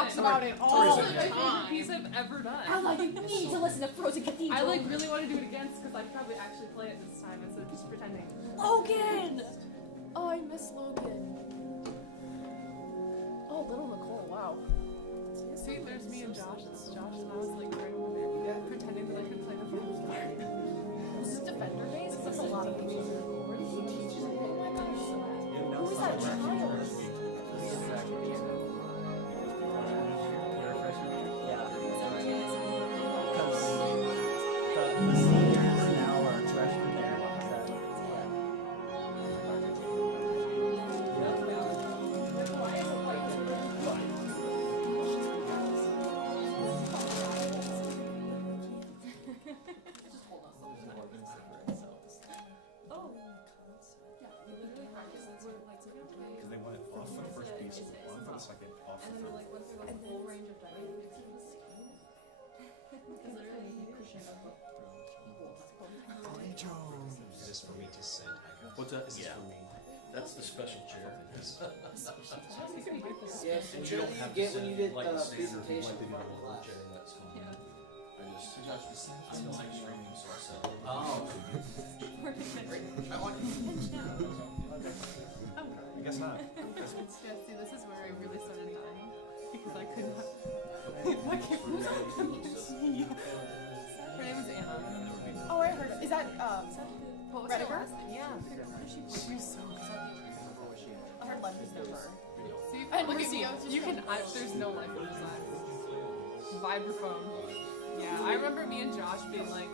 talks about it all the It's my favorite time. piece I've ever done. I'm like, you need to listen to Frozen Cathedral. I like really want to do it again because I could probably actually play it this time instead of just pretending. Logan! Oh, I miss Logan. Oh, little Nicole, wow. See, there's me and Josh. It's Josh and I was like right over there pretending that I could play the first part. Was this Defender Days? That's a lot of people. Oh my gosh. Who is that child? The seniors now are freshmen there. Because they want it off for the first piece, on for the second, off for the third. Went through the whole range of dynamics. Is this for me to send? What's that? Is this for me? That's the special chair. Yes, And and you you don't have to get when send you did like the standard presentation like they do part the of whole class. chair, that's fine. Yeah. I just, I'm live streaming, so I sell it. Oh. I guess not. Yeah, see, this is where I really started dying because I could not. I can't Her name is Anna. Oh, I heard it. Is that, What was her Rediger? last name? Yeah. She's so I heard Left's number. See, And look at me. Rubio just You can. There's no life in this eye. Vibraphone. Yeah, I remember me and Josh being like,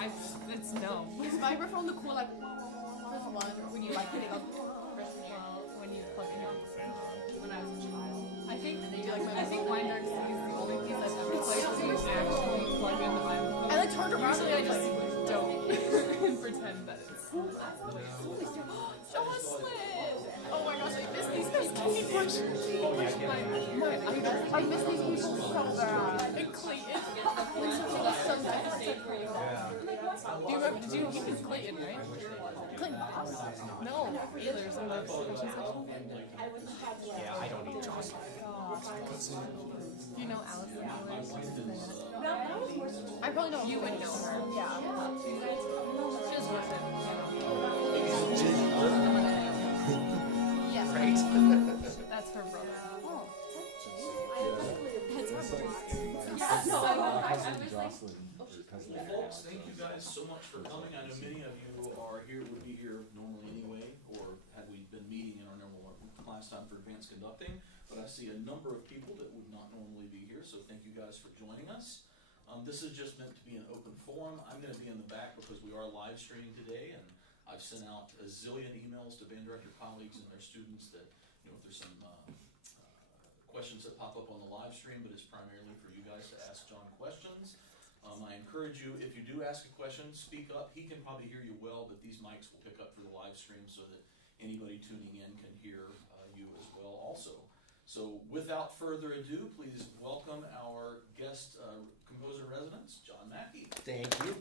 it's no. Is vibraphone the cool, like, first one when you, like, hit it up? When you plug it in. When I was a child. I think Wine Dark City is the only piece I've ever played where you actually plug in the vibraphone. I, like, turned around Usually I and, just like, don't pretend that it's. show us Liz! Oh my gosh, I miss these people. I miss these people so bad. And Clayton. So different. Do you remember? Did you? He was Clayton, right? Clinton Boss? No, Ehlers in the percussion section. Yeah, I don't need Jocelyn. Do you know Allison Ehlers? I probably know. You would know her. Yeah. She just wasn't, Yes. Right? That's her brother. Oh, That's her brother. Cousin Jocelyn. Well, folks, thank you guys so much for coming. I know many of you would be here normally anyway, or had we been meeting in our normal class time for advanced conducting, but I see a number of people that would not normally be here, so thank you guys for joining us. This is just meant to be an open forum. I'm going to be in the back because we are live streaming today, and I've sent out a zillion emails to band director colleagues and their students that, if there's some questions that pop up on the live stream, but it's primarily for you guys to ask John questions. I encourage you, if you do ask a question, speak up. He can probably hear you well, but these mics will pick up for the live stream so that anybody tuning in can hear you as well also. So without further ado, please welcome our guest composer residence, John Mackey. Thank you.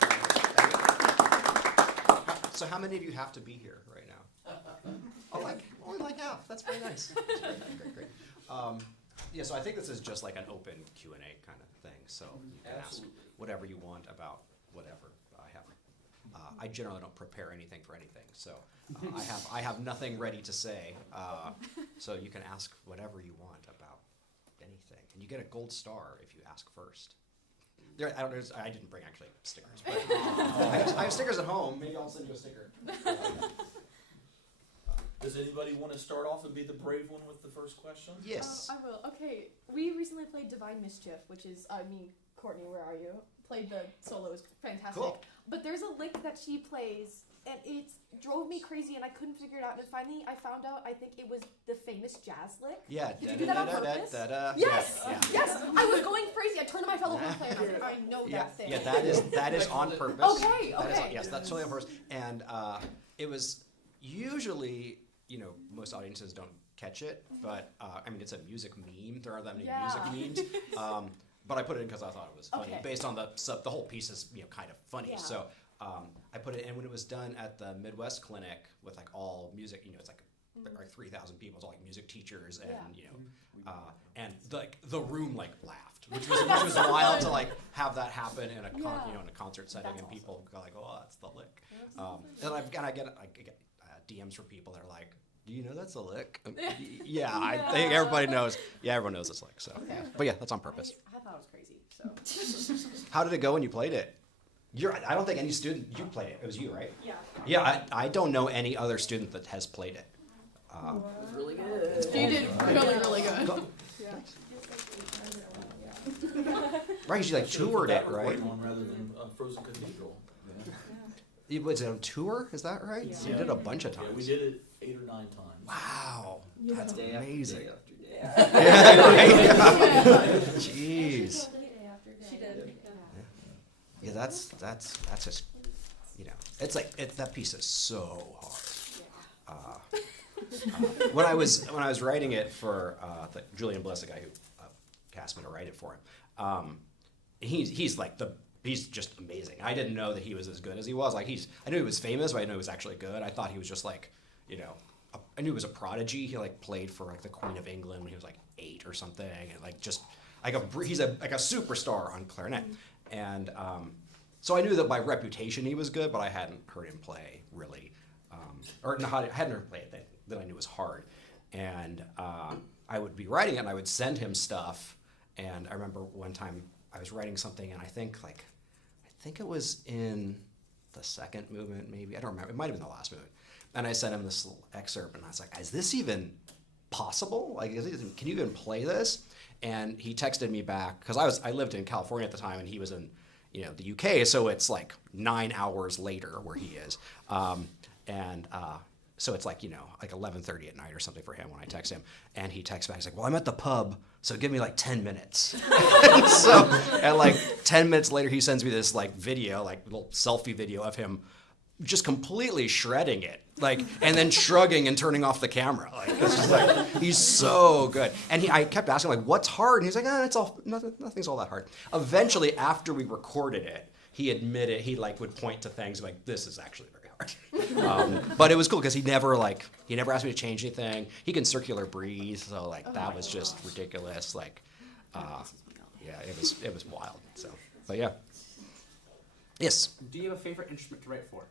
So how many of you have to be here right now? Only like half. That's very nice. Great. Yeah, so I think this is just like an open Q&A kind of thing. So you can ask whatever you want about whatever. I generally don't prepare anything for anything, so I have nothing ready to say. So you can ask whatever you want about anything, and you get a gold star if you ask first. I didn't bring actually stickers, but I have stickers at home. Maybe I'll send you a sticker. Does anybody want to start off and be the brave one with the first question? Yes. I will. Okay, we recently played Divine Mischief, which is, Courtney, where are you? Played the solo, it was fantastic. Cool. But there's a lick that she plays, and it drove me crazy, and I couldn't figure it out. And finally, I found out, I think it was the famous jazz lick. Yeah. Did you do that on purpose? Yes. Yeah. Yes. I was going crazy. I turned to my fellow player, and I was like, I know that thing. Yeah, that is on purpose. Okay. Yes, that's totally on purpose. And it was usually, most audiences don't catch it, but it's a music meme. There aren't that many music memes. But I put it in because I thought it was funny, based on the whole piece is kind of funny. Yeah. So I put it in when it was done at the Midwest Clinic with like all music. It's like there are 3,000 people, it's all like music teachers and Yeah. and the room like laughed, which was wild to like have that happen in a in a concert setting, That's and people awesome. go like, oh, that's the lick. That's And I get DMs from people that are like, do you know that's a lick? Yeah, I think everybody knows. Yeah, everyone knows it's a lick. So, but yeah, that's on purpose. I thought it was crazy. So. How did it go when you played it? I don't think any student, you played it. It was you, right? Yeah. Yeah, I don't know any other student that has played it. It was really good. You did really, really good. Right, because you like toured it, right? One rather than Frozen Cathedral. Was it on tour? Is that right? Yeah. So you did a bunch of Yeah, times. we did it 8 or 9 times. Wow, that's Day after amazing. day after day. Yeah, right. Jeez. She did. Yeah, that's just, it's like that piece is so hard. When I was writing it for Julian Bliss, the guy who cast me to write it for him, he's just amazing. I didn't know that he was as good as he was. Like I knew he was famous, but I didn't know he was actually good. I thought he was just like, I knew he was a prodigy. He like played for like the Queen of England when he was like 8 or something, and like just he's a superstar on clarinet, and so I knew that by reputation he was good, but I hadn't heard him play really, I hadn't heard him play it that I knew was hard, and I would be writing it and I would send him stuff, and I remember one time I was writing something and I think it was in the second movement, maybe I don't remember. It might have been the last movement. And I sent him this little excerpt, and I was like, "Is this even possible? Like, can you even play this?" And he texted me back because I lived in California at the time, and he was in the UK, so it's like 9 hours later where he is, so it's like 11:30 at night or something for him when I text him, and he texts back. He's like, "Well, I'm at the pub, so give me like 10 minutes." And like 10 minutes later, he sends me this like video, like little selfie video of him just completely shredding it, like, and then shrugging and turning off the camera. Like, it's just like, he's so good. And I kept asking, like, what's hard? And he's like, nothing's all that hard. Eventually, after we recorded it, he admitted, he like would point to things like, this is actually very hard. But it was cool because he never asked me to change anything. He can circular breathe, so like that was just ridiculous. Like, yeah, it was wild. So, but yeah. Yes. Do you have a favorite instrument to write for?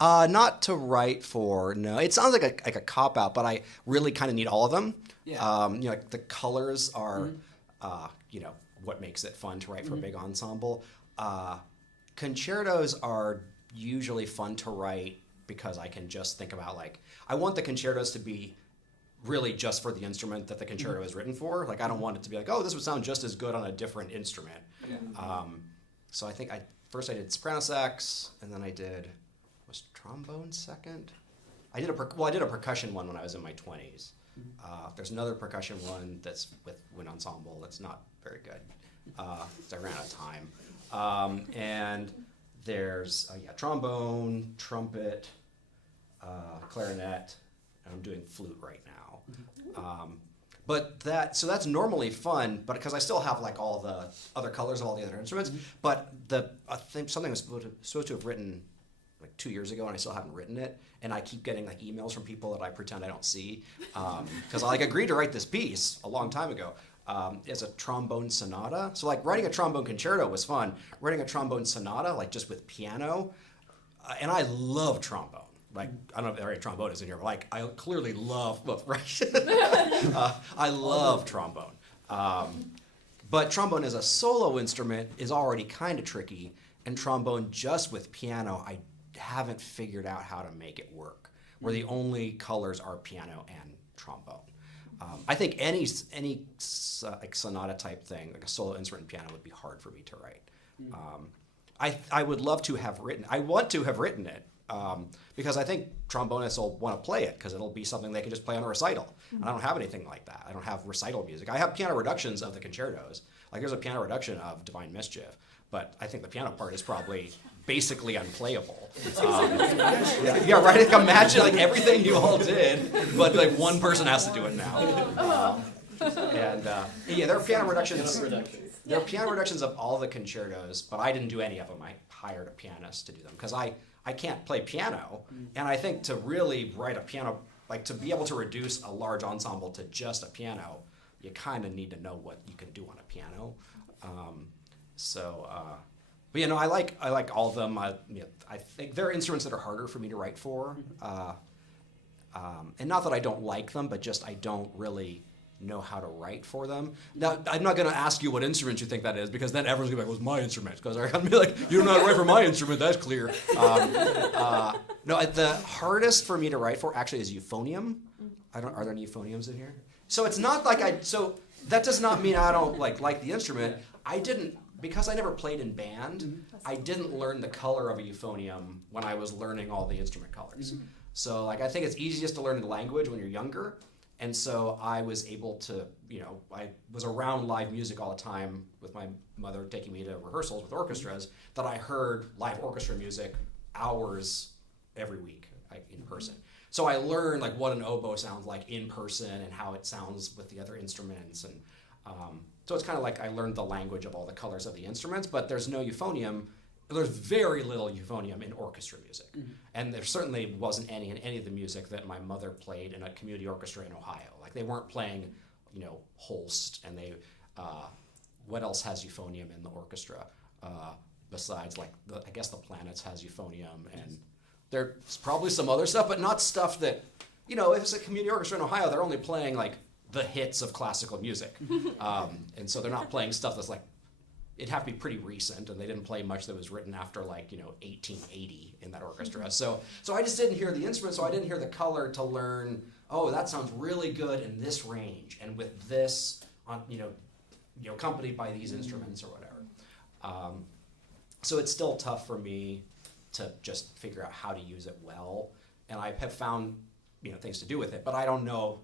Not to write for, no. It sounds like a cop-out, but I really kind of need all of them. Yeah. Like the colors are, what makes it fun to write for a big ensemble. Concertos are usually fun to write because I can just think about, like, I want the concertos to be really just for the instrument that the concerto is written for. Like, I don't want it to be like, oh, this would sound just as good on a different instrument. Yeah. So I think first I did soprano sax, and then I did, was trombone second? I did a percussion one when I was in my 20s. There's another percussion one that's with wind ensemble that's not very good. So I ran out of time. And there's trombone, trumpet, clarinet, and I'm doing flute right now. But that's normally fun, but because I still have like all the other colors of all the other instruments. But something I was supposed to have written like 2 years ago, and I still haven't written it. And I keep getting like emails from people that I pretend I don't see, because I like agreed to write this piece a long time ago. It's a trombone sonata. So like writing a trombone concerto was fun. Writing a trombone sonata, like just with piano, and I love trombone. Like, I don't know if there are any trombonists in here, but like, I clearly love, I love trombone. But trombone as a solo instrument is already kind of tricky, and trombone just with piano, I haven't figured out how to make it work, where the only colors are piano and trombone. I think any like sonata type thing, like a solo instrument and piano, would be hard for me to write. I would love to have written, I want to have written it, because I think trombonists will want to play it because it'll be something they can just play on a recital. And I don't have anything like that. I don't have recital music. I have piano reductions of the concertos. Like there's a piano reduction of Divine Mischief, but I think the piano part is probably basically unplayable. Yeah, right? Like, imagine like everything you all did, but like one person has to do it now. There are piano reductions. There are piano reductions of all the concertos, but I didn't do any of them. I hired a pianist to do them because I can't play piano, and I think to really write like to be able to reduce a large ensemble to just a piano, you kind of need to know what you can do on a piano. But you know, I like all of them. I think there are instruments that are harder for me to write for, and not that I don't like them, but just I don't really know how to write for them. Now, I'm not going to ask you what instrument you think that is, because then everyone's going to be like, "What's my instrument?" Because they're going to be like, "You don't know how to write for my instrument. That's clear." No, the hardest for me to write for actually is euphonium. Are there any euphoniums in here? So it's not like so that does not mean I don't like the instrument. Because I never played in band, I didn't learn the color of a euphonium when I was learning all the instrument colors. So like I think it's easiest to learn the language when you're younger. And so I was able to, I was around live music all the time with my mother taking me to rehearsals with orchestras, that I heard live orchestra music hours every week in person. So I learned like what an oboe sounds like in person and how it sounds with the other instruments. And so it's kind of like I learned the language of all the colors of the instruments, but there's no euphonium. There's very little euphonium in orchestra music. And there certainly wasn't any in any of the music that my mother played in a community orchestra in Ohio. Like they weren't playing, Holst, and what else has euphonium in the orchestra? Besides like, I guess the Planets has euphonium, and there's probably some other stuff, but not stuff that, if it's a community orchestra in Ohio, they're only playing like the hits of classical music. And so they're not playing stuff that's like, it'd have to be pretty recent, and they didn't play much that was written after 1880 in that orchestra. So I just didn't hear the instrument, so I didn't hear the color to learn, oh, that sounds really good in this range, and with this, accompanied by these instruments or whatever. So it's still tough for me to just figure out how to use it well, and I have found, things to do with it, but I don't know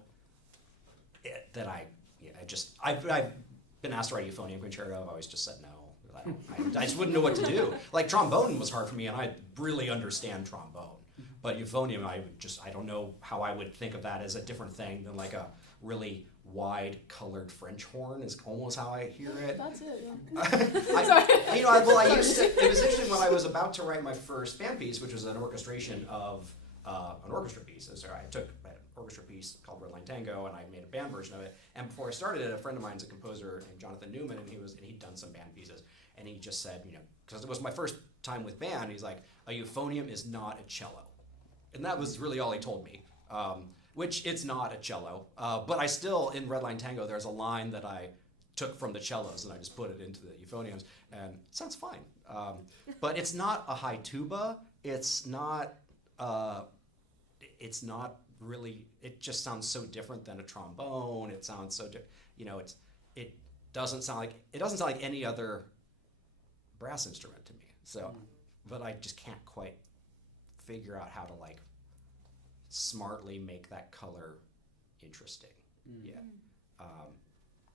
that I've been asked to write a euphonium concerto. I've always just said no. I just wouldn't know what to do. Like trombone was hard for me, and I really understand trombone. But euphonium, I don't know how I would think of that as a different thing than like a really wide colored French horn is almost how I hear it. That's it, yeah. I used to, it was interesting when I was about to write my first band piece, which was an orchestration of an orchestra piece. So I took an orchestra piece called Red Line Tango, and I made a band version of it. And before I started it, a friend of mine's a composer named Jonathan Newman, and he'd done some band pieces. And he just said, because it was my first time with band, he's like, a euphonium is not a cello. And that was really all he told me, which it's not a cello. But I still, in Red Line Tango, there's a line that I took from the cellos, and I just put it into the euphoniums, and it sounds fine. But it's not a high tuba. It's not really, it just sounds so different than a trombone. It sounds so it doesn't sound like any other brass instrument to me. So, but I just can't quite figure out how to like smartly make that color interesting. Yeah.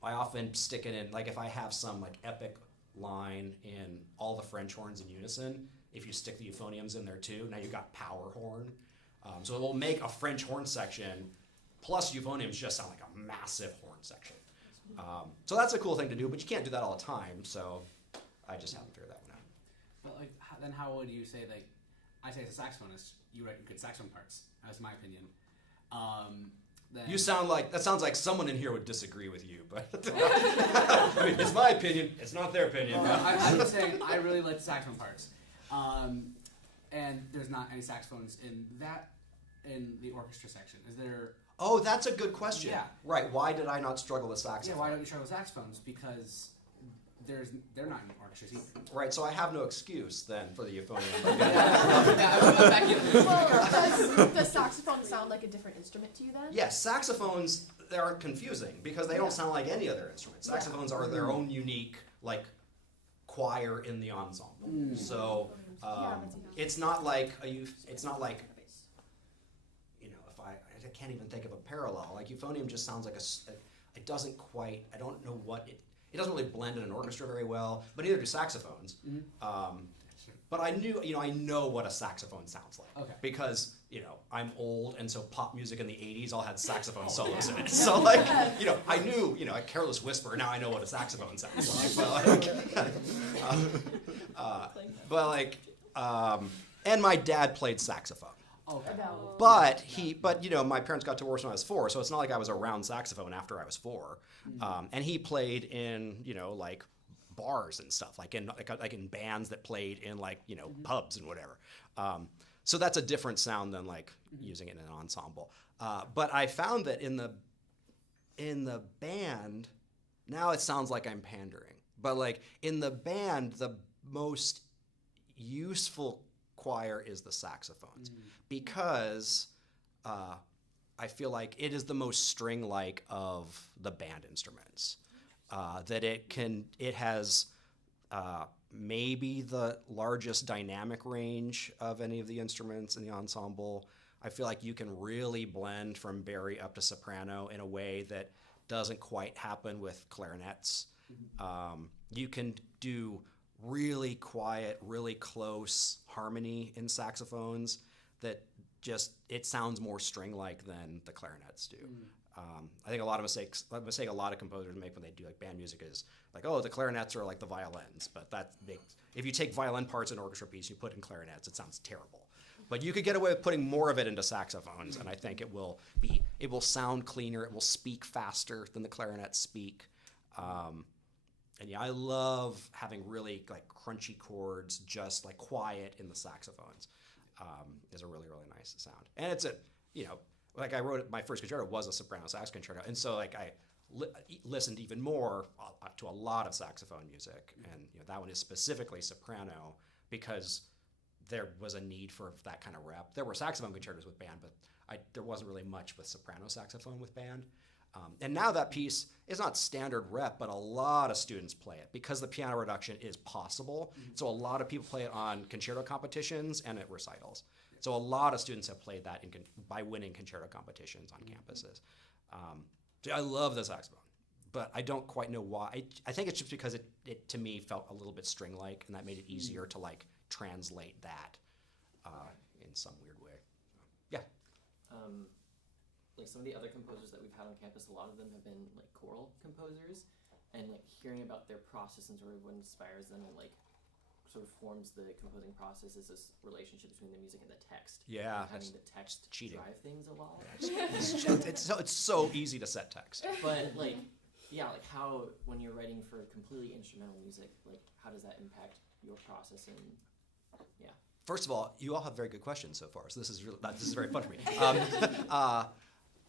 I often stick it in, like if I have some like epic line in all the French horns in unison, if you stick the euphoniums in there too, now you've got power horn. So it will make a French horn section plus euphoniums just sound like a massive horn section. So that's a cool thing to do, but you can't do that all the time, so I just haven't figured that one out. But like, then how would you say, like, I say as a saxophonist, you write good saxophone parts. That's my opinion. That sounds like someone in here would disagree with you, but I mean, it's my opinion. It's not their opinion. Well, I'm just saying I really like the saxophone parts, and there's not any saxophones in the orchestra section. Is there? Oh, that's a good question. Yeah. Right. Why did I not struggle with saxophone? Yeah. Why don't you struggle with saxophones? Because they're not in orchestras either. Right. So I have no excuse then for the euphonium. Well, does saxophone sound like a different instrument to you then? Yes, saxophones, they aren't confusing because they don't sound like any other instrument. Saxophones are their own unique, like, choir in the ensemble. So it's not like I can't even think of a parallel. Like euphonium just sounds like it doesn't quite, I don't know what it doesn't really blend in an orchestra very well, but neither do saxophones. But I know what a saxophone sounds like. Okay. Because, I'm old, and so pop music in the 80s all had saxophone solos in it. So, like, I knew, a Careless Whisper, now I know what a saxophone sounds like. And my dad played saxophone. Okay. No. But my parents got divorced when I was 4, so it's not like I was around saxophone after I was 4. And he played in, like bars and stuff, like in bands that played in pubs and whatever. So that's a different sound than like using it in an ensemble. But I found that in the band, now it sounds like I'm pandering, but like in the band, the most useful choir is the saxophones because I feel like it is the most string-like of the band instruments. That it has maybe the largest dynamic range of any of the instruments in the ensemble. I feel like you can really blend from bari up to soprano in a way that doesn't quite happen with clarinets. You can do really quiet, really close harmony in saxophones that it sounds more string-like than the clarinets do. I think a mistake a lot of composers make when they do like band music is like, oh, the clarinets are like the violins, but if you take violin parts in an orchestra piece, you put in clarinets, it sounds terrible. But you could get away with putting more of it into saxophones, and I think it will sound cleaner, it will speak faster than the clarinets speak. And yeah, I love having really like crunchy chords, just like quiet in the saxophones. Is a really, really nice sound. And it's like I wrote my first concerto was a soprano sax concerto, and so like I listened even more to a lot of saxophone music, and that one is specifically soprano because there was a need for that kind of rep. There were saxophone concertos with band, but there wasn't really much with soprano saxophone with band. And now that piece is not standard rep, but a lot of students play it because the piano reduction is possible. So a lot of people play it on concerto competitions and at recitals. So a lot of students have played that by winning concerto competitions on campuses. So I love the saxophone, but I don't quite know why. I think it's just because it to me felt a little bit string-like, and that made it easier to like translate that in some weird way. Yeah. Like some of the other composers that we've had on campus, a lot of them have been like choral composers, and like hearing about their process and sort of what inspires them and like sort of forms the composing process is this relationship between the music and the text. Yeah, having the text cheating. drive things a lot. It's so easy to set text. But like how when you're writing for completely instrumental music, like how does that impact your process and yeah. First of all, you all have very good questions so far, so this is very fun for me.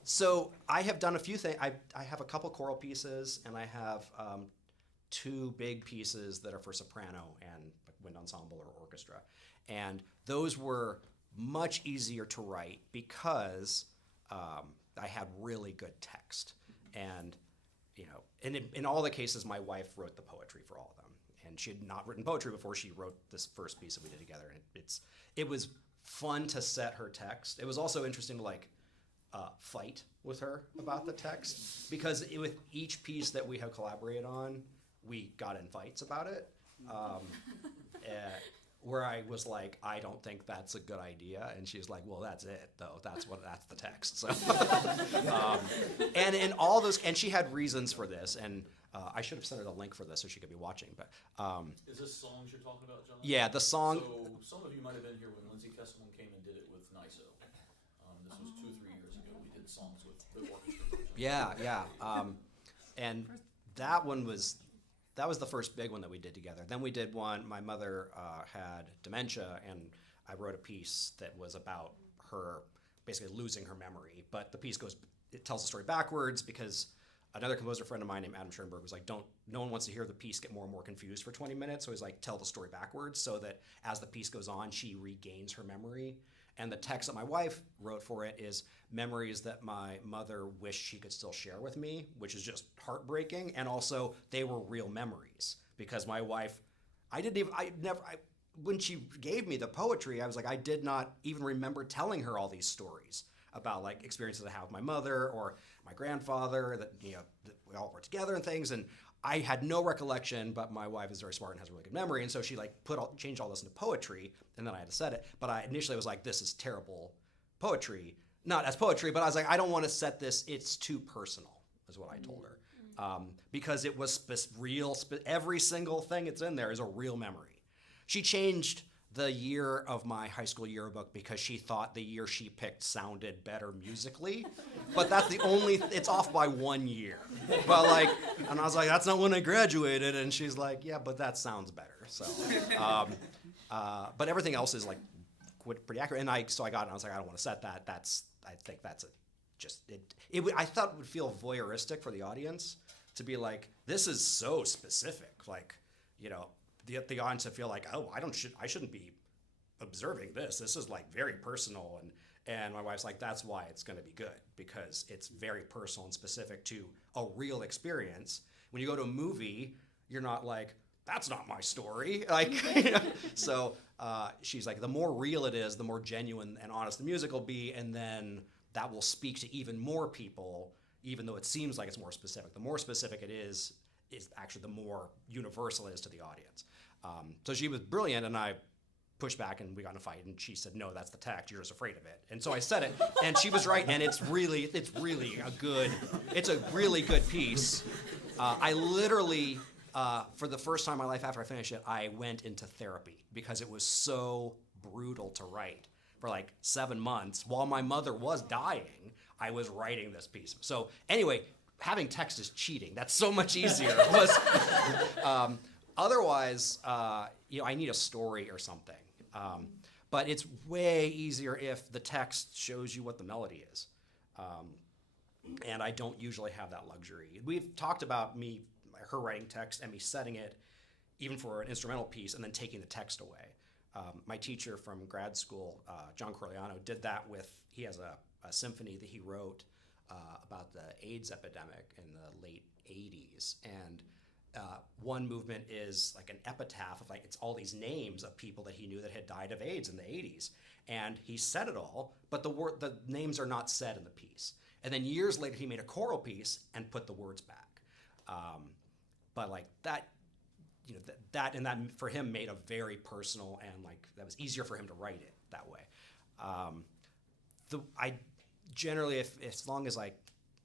So I have done a few things. I have a couple choral pieces, and I have 2 big pieces that are for soprano and wind ensemble or orchestra. And those were much easier to write because I had really good text. And in all the cases, my wife wrote the poetry for all of them. And she had not written poetry before she wrote this first piece that we did together. And it was fun to set her text. It was also interesting to like fight with her about the text because with each piece that we have collaborated on, we got in fights about it. Where I was like, I don't think that's a good idea, and she's like, well, that's it though. That's the text. So, and in all those, and she had reasons for this, and I should have sent her the link for this so she could be watching. But Is this songs you're talking about, John? yeah, the song. So some of you might have been here when Lindsay Kesselman came and did it with NISO. This was 2-3 years ago. We did songs with the orchestra version. Yeah. And that one was the first big one that we did together. Then we did one, my mother had dementia, and I wrote a piece that was about her basically losing her memory. But the piece it tells the story backwards because another composer friend of mine named Adam Schoenberg was like, no one wants to hear the piece get more and more confused for 20 minutes. So he's like, tell the story backwards so that as the piece goes on, she regains her memory. And the text that my wife wrote for it is memories that my mother wished she could still share with me, which is just heartbreaking. And also, they were real memories because my wife, when she gave me the poetry, I was like, I did not even remember telling her all these stories about like experiences I had with my mother or my grandfather that that we all were together and things. And I had no recollection, but my wife is very smart and has a really good memory, and so she like changed all this into poetry, and then I had to set it. But I initially was like, this is terrible poetry, not as poetry, but I was like, I don't want to set this. It's too personal, is what I told her, because it was real. Every single thing that's in there is a real memory. She changed the year of my high school yearbook because she thought the year she picked sounded better musically. But that's the only, it's off by 1 year. But like, and I was like, that's not when I graduated. And she's like, yeah, but that sounds better. So, but everything else is like pretty accurate. And I got it and I was like, I don't want to set that. I think that's I thought it would feel voyeuristic for the audience to be like, this is so specific. Like, you know, the audience to feel like, oh, I shouldn't be observing this. This is like very personal, and my wife's like, that's why it's going to be good, because it's very personal and specific to a real experience. When you go to a movie, you're not like, that's not my story. Like, you know? So she's like, the more real it is, the more genuine and honest the music will be, and then that will speak to even more people, even though it seems like it's more specific. The more specific it is actually the more universal it is to the audience. So she was brilliant, and I pushed back, and we got in a fight, and she said, no, that's the text, you're just afraid of it. And so I said it, and she was right, and it's really a really good piece. I literally, for the first time in my life after I finished it, I went into therapy because it was so brutal to write. For like 7 months, while my mother was dying, I was writing this piece. So anyway, having text is cheating. That's so much easier. Otherwise, you know, I need a story or something. But it's way easier if the text shows you what the melody is. And I don't usually have that luxury. We've talked about her writing text and me setting it, even for an instrumental piece, and then taking the text away. My teacher from grad school, John Corigliano, did that he has a symphony that he wrote about the AIDS epidemic in the late 80s. And one movement is like an epitaph of it's all these names of people that he knew that had died of AIDS in the 80s. And he said it all, but the names are not said in the piece. And then years later, he made a choral piece and put the words back. But like that, you know, that for him made a very personal, and like that was easier for him to write it that way. I generally, as long as I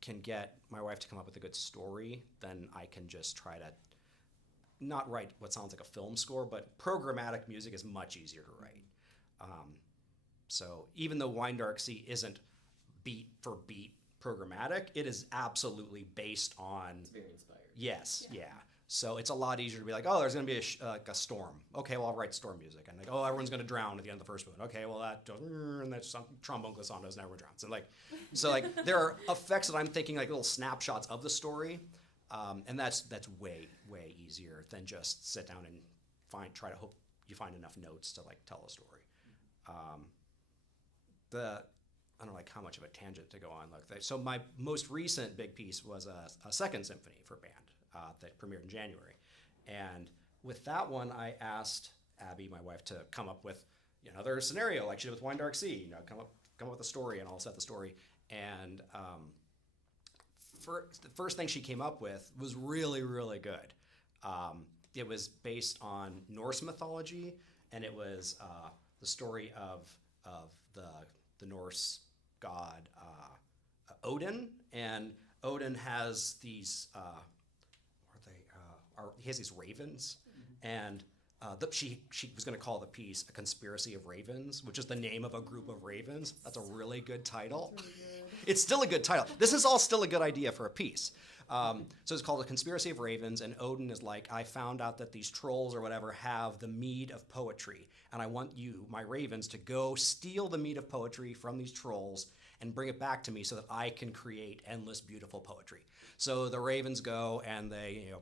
can get my wife to come up with a good story, then I can just try to not write what sounds like a film score, but programmatic music is much easier to write. So even though Wine Dark Sea isn't beat for beat programmatic, it is absolutely based on. It's very inspired. Yes, yeah. So it's a lot easier to be like, oh, there's going to be a storm. Okay, well, I'll write storm music. And like, oh, everyone's going to drown at the end of the first movement. Okay, well, and that's some trombone glissandos and everyone drowns. And like, there are effects that I'm thinking like little snapshots of the story, and that's way easier than just sit down and try to hope you find enough notes to like tell a story. I don't know like how much of a tangent to go on. So my most recent big piece was a second symphony for band. That premiered in January. And with that one, I asked Abby, my wife, to come up with another scenario like she did with Wine Dark Sea. Come up with a story, and I'll set the story. And the first thing she came up with was really, really good. It was based on Norse mythology, and it was the story of the Norse god Odin. And Odin has these. He has these ravens, and she was going to call the piece "A Conspiracy of Ravens," which is the name of a group of ravens. That's a really good title. Really good. It's still a good title. This is all still a good idea for a piece. So it's called "A Conspiracy of Ravens," and Odin is like, I found out that these trolls or whatever have the mead of poetry, and I want you, my ravens, to go steal the mead of poetry from these trolls and bring it back to me so that I can create endless, beautiful poetry. So the ravens go and they,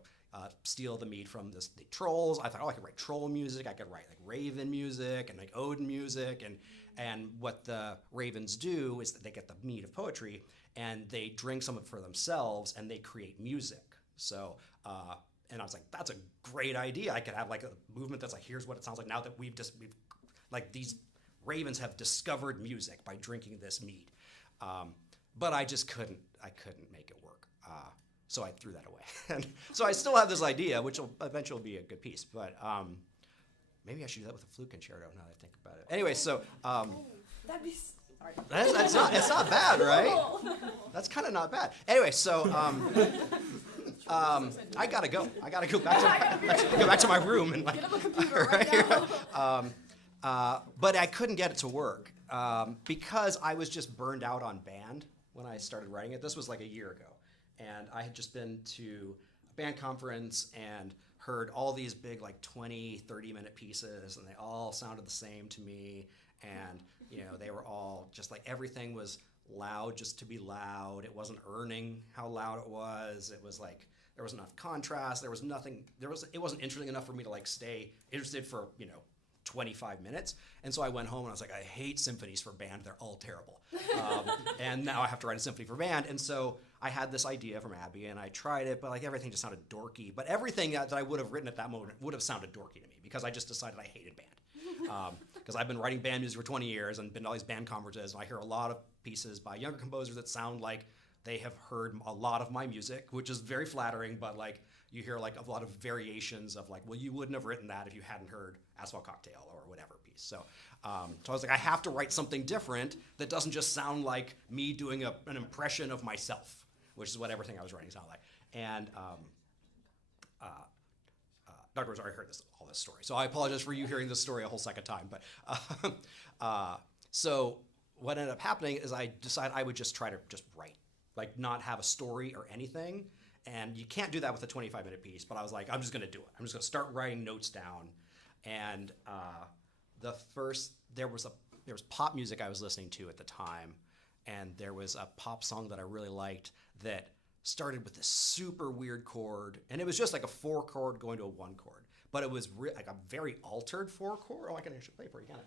steal the mead from the trolls. I thought, I could write troll music. I could write like raven music and like Odin music. And what the ravens do is that they get the mead of poetry and they drink some of it for themselves and they create music. So, and I was like, that's a great idea. I could have like a movement that's like, here's what it sounds like now that we've like these ravens have discovered music by drinking this mead. But I just couldn't make it work. So I threw that away. And so I still have this idea, which will eventually be a good piece. But maybe I should do that with a flute concerto now that I think about it. Anyway, so That'd be. Sorry. it's not bad, right? That's kind of not bad. Anyway, so I gotta go. I gotta go back to my room and like. Get up a computer right now. But I couldn't get it to work because I was just burned out on band when I started writing it. This was like a year ago. And I had just been to a band conference and heard all these big like 20, 30-minute pieces, and they all sounded the same to me. And, they were all just like everything was loud just to be loud. It wasn't earning how loud it was. It was like there was enough contrast. There was nothing. It wasn't interesting enough for me to like stay interested for 25 minutes. And so I went home and I was like, I hate symphonies for band. They're all terrible. And now I have to write a symphony for band. And so I had this idea from Abby and I tried it, but like everything just sounded dorky. But everything that I would have written at that moment would have sounded dorky to me because I just decided I hated band. Because I've been writing band music for 20 years and been to all these band conferences, and I hear a lot of pieces by younger composers that sound like they have heard a lot of my music, which is very flattering, but like you hear like a lot of variations of like, well, you wouldn't have written that if you hadn't heard Asphalt Cocktail or whatever piece. So I was like, I have to write something different that doesn't just sound like me doing an impression of myself, which is what everything I was writing sounded like. And Dr. Rose already heard all this story, so I apologize for you hearing this story a whole second time. But so what ended up happening is I decided I would just try to just write, like not have a story or anything. And you can't do that with a 25-minute piece. But I was like, I'm just going to do it. I'm just going to start writing notes down. And there was pop music I was listening to at the time, and there was a pop song that I really liked that started with this super weird chord, and it was just like a 4-chord going to a 1-chord, but it was like a very altered 4-chord. Oh, I can actually play for you, can I?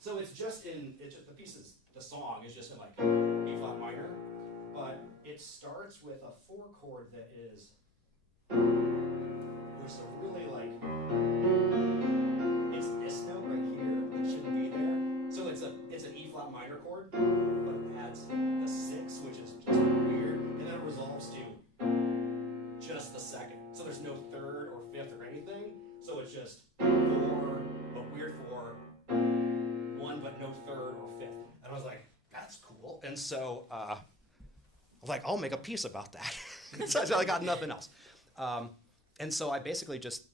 So the song is just in like E flat minor, but it starts with a 4-chord that is, there's a really like, it's this note right here that shouldn't be there. So it's an E flat minor chord, but it adds the 6, which is just weird, and then it resolves to just the 2nd. So there's no 3rd or 5th or anything. So it's just 4, but weird 4, 1, but no 3rd or 5th. And I was like, that's cool. And so I was like, I'll make a piece about that. So I got nothing else. And so I basically just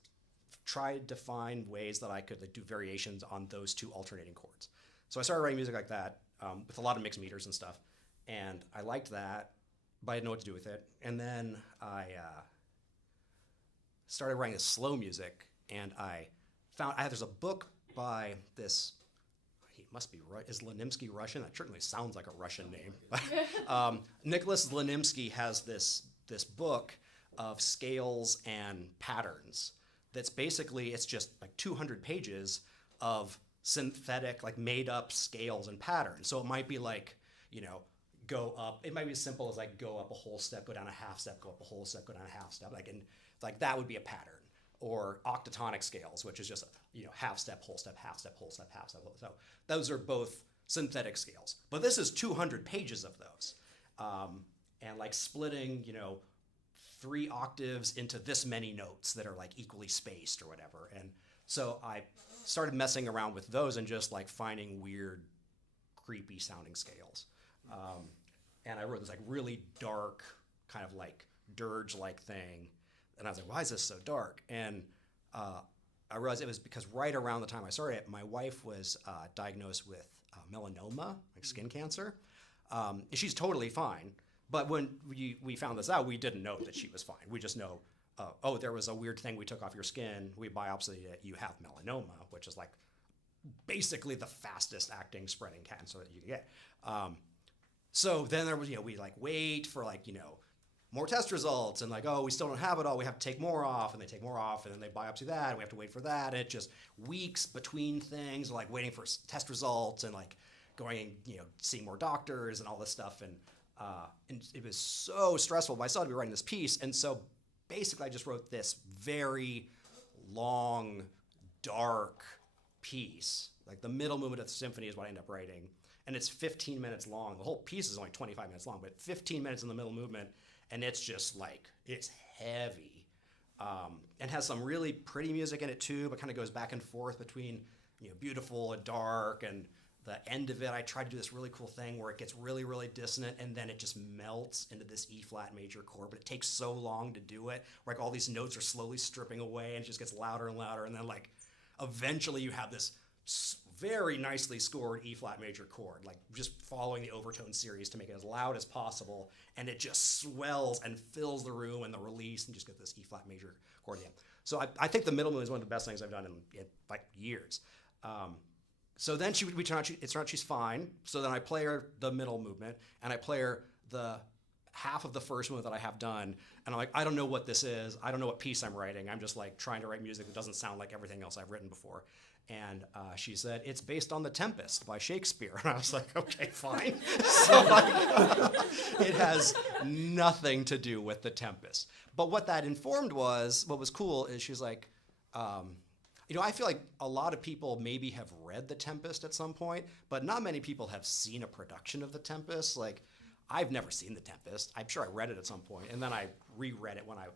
tried to find ways that I could like, do variations on those 2 alternating chords. So I started writing music like that with a lot of mixed meters and stuff. And I liked that, but I didn't know what to do with it. And then I started writing this slow music, and there's a book by this, he must be, is Lenimsky Russian? That certainly sounds like a Russian name. Nicholas Lenimsky has this book of scales and patterns that's basically, it's just like 200 pages of synthetic, like made up scales and patterns. So it might be like, go up, it might be as simple as like go up a whole step, go down a half step, go up a whole step, go down a half step. Like that would be a pattern. Or octatonic scales, which is just, half step, whole step, half step, whole step, half step. So those are both synthetic scales. But this is 200 pages of those. And like splitting, 3 octaves into this many notes that are like equally spaced or whatever. And so I started messing around with those and just like finding weird, creepy sounding scales. And I wrote this like really dark, kind of like dirge-like thing. And I was like, why is this so dark? And I realized it was because right around the time I started it, my wife was diagnosed with melanoma, like skin cancer. She's totally fine. But when we found this out, we didn't know that she was fine. We just know, there was a weird thing we took off your skin. We biopsied it. You have melanoma, which is like basically the fastest acting spreading cancer that you can get. So then there was, we like wait for like, more test results and like, we still don't have it all. We have to take more off, and they take more off, and then they biopsy that, and we have to wait for that. And it just weeks between things, like waiting for test results and like going and, seeing more doctors and all this stuff. And it was so stressful. But I still had to be writing this piece. And so basically I just wrote this very long, dark piece. Like the middle movement of the symphony is what I ended up writing. And it's 15 minutes long. The whole piece is only 25 minutes long, but 15 minutes in the middle movement. And it's just like, it's heavy. And has some really pretty music in it too, but kind of goes back and forth between, beautiful and dark. And the end of it, I tried to do this really cool thing where it gets really, really dissonant, and then it just melts into this E flat major chord. But it takes so long to do it, where like all these notes are slowly stripping away, and it just gets louder and louder. And then like, eventually you have this very nicely scored E flat major chord, like just following the overtone series to make it as loud as possible, and it just swells and fills the room and the release, and just get this E flat major chord again. So I think the middle movement is one of the best things I've done in like years. So then we turn out she's fine. So then I play her the middle movement, and I play her the half of the first movement that I have done, and I'm like, I don't know what this is. I don't know what piece I'm writing. I'm just like trying to write music that doesn't sound like everything else I've written before. And she said, it's based on The Tempest by Shakespeare. And I was like, okay, fine. So it has nothing to do with The Tempest. But what that informed what was cool is she's like, I feel like a lot of people maybe have read The Tempest at some point, but not many people have seen a production of The Tempest. Like, I've never seen The Tempest. I'm sure I read it at some point, and then I reread it when I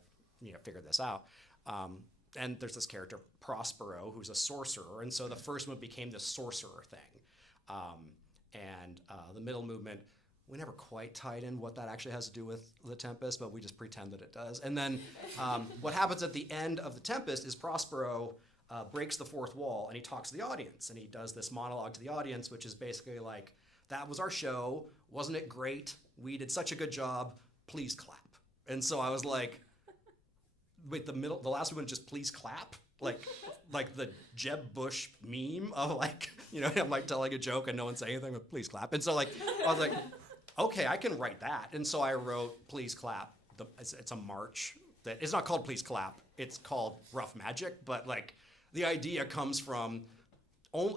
figured this out. And there's this character, Prospero, who's a sorcerer, and so the first movement became this sorcerer thing. The middle movement, we never quite tied in what that actually has to do with The Tempest, but we just pretend that it does. And then what happens at the end of The Tempest is Prospero breaks the fourth wall, and he talks to the audience, and he does this monologue to the audience, which is basically like, that was our show, wasn't it great? We did such a good job, please clap. And so I was like, wait, the last one, just please clap? Like the Jeb Bush meme of like, I'm like telling a joke and no one saying anything, but please clap. And so like, I was like, okay, I can write that. And so I wrote Please Clap. It's a march that, it's not called Please Clap, it's called Rough Magic, but like the idea comes from,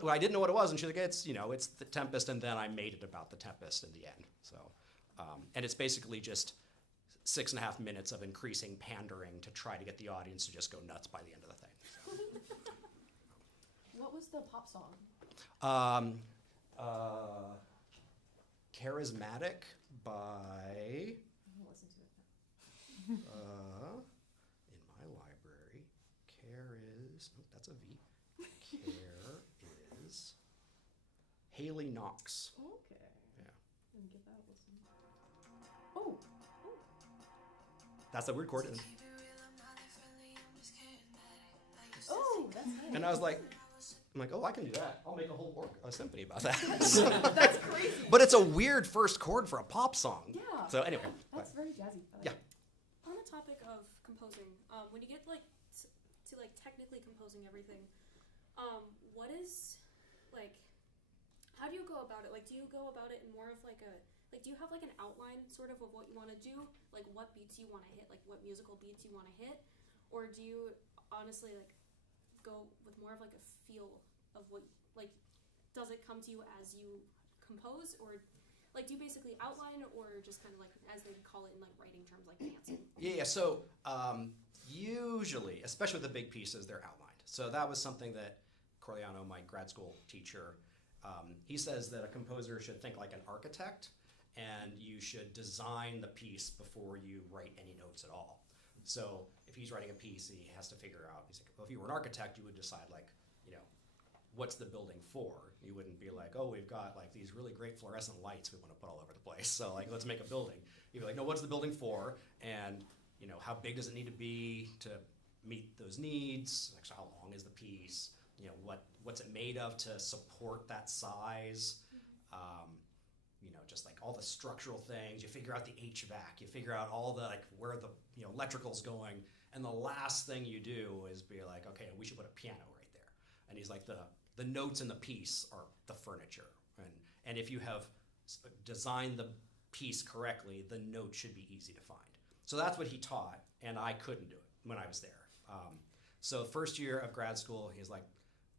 I didn't know what it was, and she's like, it's The Tempest, and then I made it about The Tempest in the end. So, and it's basically just 6.5 minutes of increasing pandering to try to get the audience to just go nuts by the end of the thing. So. What was the pop song? Charismatic by, I'm gonna listen to it. in my library, that's a V. Care is Haley Knox. Okay. Yeah. Let me give that a listen. Oh. That's the weird chord. Oh, that's nice. And I was like, oh, I can do that. I'll make a whole symphony about that. That's crazy. But it's a weird first chord for a pop song. Yeah. So anyway. That's very jazzy. Yeah. On the topic of composing, when you get to technically composing everything, what is how do you go about it? Do you go about it in more of do you have an outline sort of what you want to do, what beats you want to hit, what musical beats you want to hit, or do you honestly go with more of a feel of what does it come to you as you compose, or do you basically outline, or just kind of as they call it in writing terms, dancing? Yeah. So usually, especially with the big pieces, they're outlined. So that was something that Corigliano, my grad school teacher, he says that a composer should think like an architect, and you should design the piece before you write any notes at all. So if he's writing a piece, he has to figure out, he's like, well, if you were an architect, you would decide what's the building for? You wouldn't be like, oh, we've got these really great fluorescent lights we want to put all over the place, so let's make a building. You'd be like, no, what's the building for? And how big does it need to be to meet those needs? So how long is the piece? What's it made of to support that size? Just all the structural things. You figure out the HVAC. You figure out all the where the electrical's going. And the last thing you do is be like, okay, we should put a piano right there. And he's like, the notes in the piece are the furniture. And if you have designed the piece correctly, the notes should be easy to find. So that's what he taught, and I couldn't do it when I was there. So first year of grad school, he's like,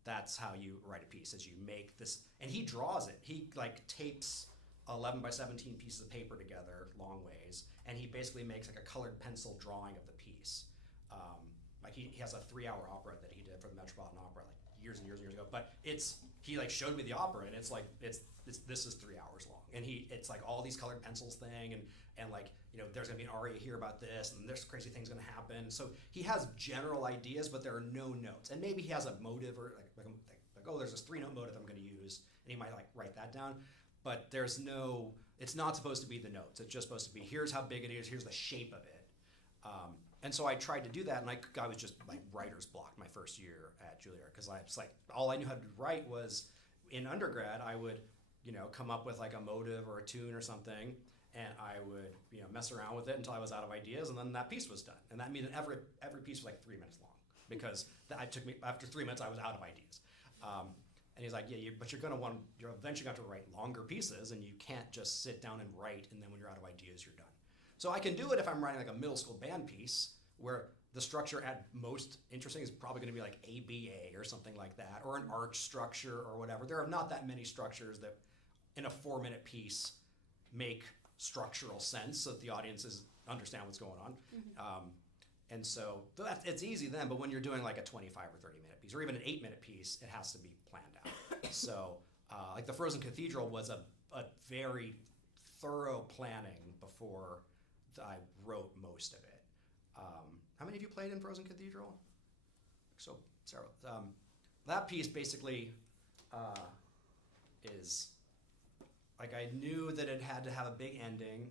that's how you write a piece, is you make this, and he draws it. He tapes 11 by 17 pieces of paper together long ways, and he basically makes a colored pencil drawing of the piece. He has a 3-hour opera that he did for the Metropolitan Opera years and years and years ago. But he showed me the opera, and it's this is 3 hours long, and it's all these colored pencils thing, and there's gonna be an aria here about this, and there's crazy things gonna happen. So he has general ideas, but there are no notes, and maybe he has a motive or oh, there's this 3-note motive I'm gonna use, and he might write that down. But there's no, it's not supposed to be the notes. It's just supposed to be, here's how big it is, here's the shape of it. And so I tried to do that, and I was just like writer's block my first year at Juilliard, because I was like, all I knew how to write was in undergrad. I would, come up with like a motive or a tune or something, and I would, mess around with it until I was out of ideas, and then that piece was done. And that means every piece was like 3 minutes long, because after 3 minutes I was out of ideas. And he's like, yeah, but you're eventually going to have to write longer pieces, and you can't just sit down and write, and then when you're out of ideas, you're done. So I can do it if I'm writing like a middle school band piece, where the structure at most interesting is probably going to be like ABA or something like that, or an arch structure or whatever. There are not that many structures that in a 4-minute piece make structural sense so that the audiences understand what's going on. And so it's easy then, but when you're doing like a 25 or 30-minute piece, or even an 8-minute piece, it has to be planned out. So like the Frozen Cathedral was a very thorough planning before I wrote most of it. How many of you played in Frozen Cathedral? So, Sarah, that piece basically is, like, I knew that it had to have a big ending,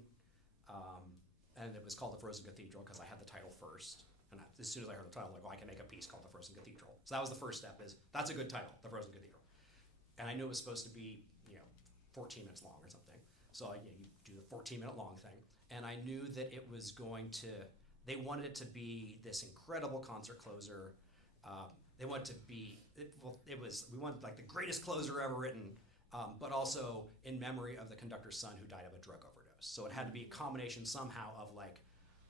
and it was called The Frozen Cathedral because I had the title first. And as soon as I heard the title, I'm like, well, I can make a piece called The Frozen Cathedral. So that was the first step, is that's a good title, The Frozen Cathedral. And I knew it was supposed to be, 14 minutes long or something. So you do the 14-minute long thing. And I knew that it was going to, they wanted it to be this incredible concert closer. They wanted to be, we wanted like the greatest closer ever written, but also in memory of the conductor's son who died of a drug overdose. So it had to be a combination somehow of like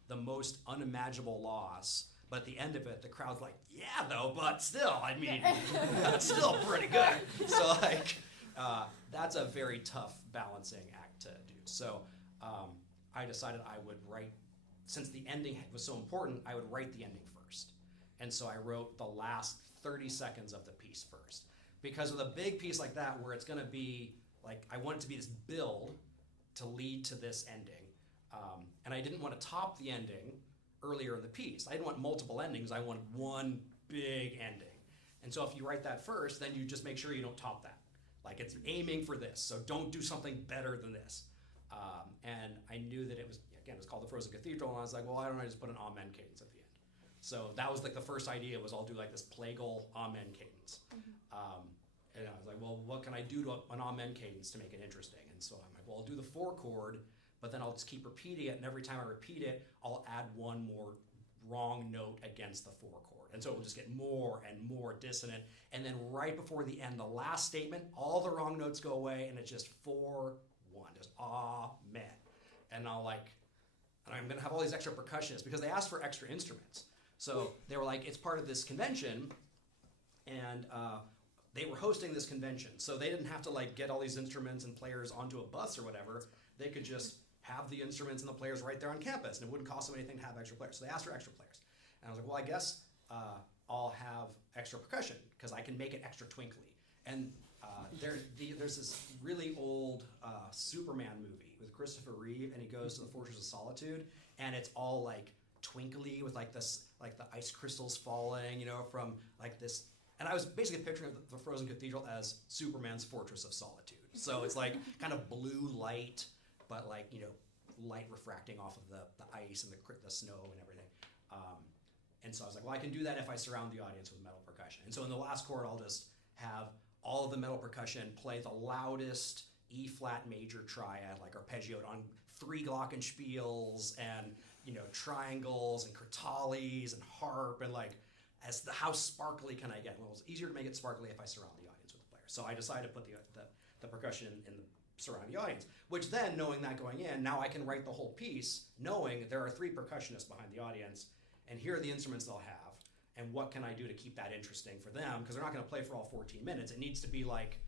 the most unimaginable loss, but at the end of it, the crowd's like, yeah, though, but still, I mean, it's still pretty good. So like, that's a very tough balancing act to do. So I decided I would write, since the ending was so important, I would write the ending first. And so I wrote the last 30 seconds of the piece first. Because with a big piece like that, where it's gonna be, like, I want it to be this build to lead to this ending. And I didn't want to top the ending earlier in the piece. I didn't want multiple endings, I wanted one big ending. And so if you write that first, then you just make sure you don't top that. Like, it's aiming for this, so don't do something better than this. And I knew that it was called The Frozen Cathedral, and I was like, well, why don't I just put an amen cadence at the end? So that was like the first idea, was I'll do like this plagal amen cadence. And I was like, well, what can I do to an amen cadence to make it interesting? And so I'm like, well, I'll do the 4 chord, but then I'll just keep repeating it, and every time I repeat it, I'll add one more wrong note against the 4 chord. And so it will just get more and more dissonant. And then right before the end, the last statement, all the wrong notes go away, and it's just 4-1, just amen. And I'm gonna have all these extra percussionists, because they asked for extra instruments. So they were like, it's part of this convention, and they were hosting this convention. So they didn't have to like get all these instruments and players onto a bus or whatever. They could just have the instruments and the players right there on campus, and it wouldn't cost them anything to have extra players. So they asked for extra players. And I was like, well, I guess I'll have extra percussion, because I can make it extra twinkly. And there's this really old Superman movie with Christopher Reeve, and he goes to the Fortress of Solitude, and it's all like twinkly with like this, like the ice crystals falling, from like this. And I was basically picturing the Frozen Cathedral as Superman's Fortress of Solitude. So it's like kind of blue light, but like, light refracting off of the ice and the snow and everything. And so I was like, well, I can do that if I surround the audience with metal percussion. And so in the last chord, I'll just have all of the metal percussion play the loudest E-flat major triad, like arpeggioed on 3 glockenspiels and, triangles and crotales and harp, and like, how sparkly can I get? Well, it's easier to make it sparkly if I surround the audience with the players. So I decided to put the percussion in the surrounding the audience, which then, knowing that going in, now I can write the whole piece knowing there are 3 percussionists behind the audience, and here are the instruments they'll have, and what can I do to keep that interesting for them, because they're not going to play for all 14 minutes. It needs to be like,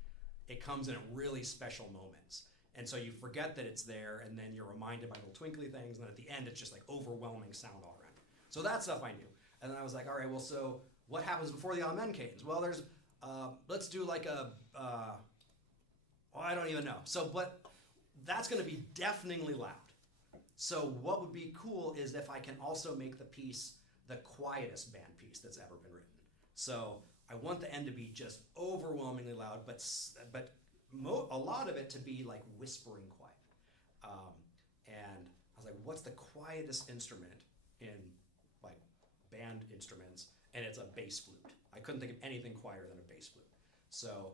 it comes in at really special moments. And so you forget that it's there, and then you're reminded by little twinkly things, and then at the end it's just like overwhelming sound all around. So that stuff I knew. And then I was like, all right, well, so what happens before the amen cadence? Well, there's, let's do like I don't even know. So, but that's going to be deafeningly loud. So what would be cool is if I can also make the piece the quietest band piece that's ever been written. So I want the end to be just overwhelmingly loud, but a lot of it to be like whispering quiet. And I was like, what's the quietest instrument in band instruments, and it's a bass flute. I couldn't think of anything quieter than a bass flute. So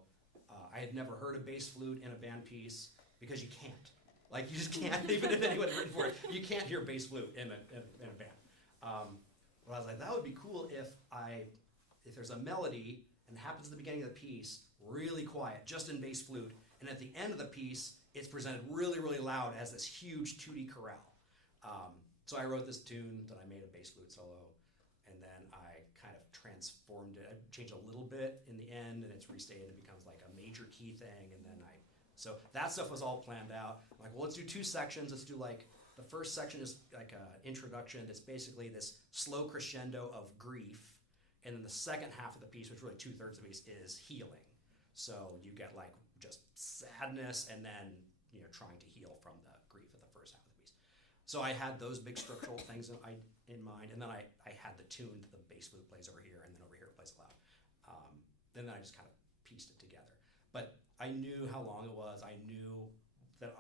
I had never heard a bass flute in a band piece because you can't. Like, you just can't, even if anyone had written for it, you can't hear bass flute in a band. But I was like, that would be cool if there's a melody and it happens at the beginning of the piece, really quiet, just in bass flute, and at the end of the piece, it's presented really, really loud as this huge tooty chorale. So I wrote this tune that I made a bass flute solo, and then I kind of transformed it. I changed a little bit in the end, and it's restated. It becomes like a major key thing, and then so that stuff was all planned out. I'm like, well, let's do 2 sections. Let's do like, the first section is like an introduction that's basically this slow crescendo of grief, and then the second half of the piece, which really 2/3 of the piece, is healing. So you get like just sadness, and then trying to heal from the grief of the first half of the piece. So I had those big structural things in mind, and then I had the tune that the bass flute plays over here, and then over here it plays loud. Then I just kind of pieced it together. But I knew how long it was. I knew that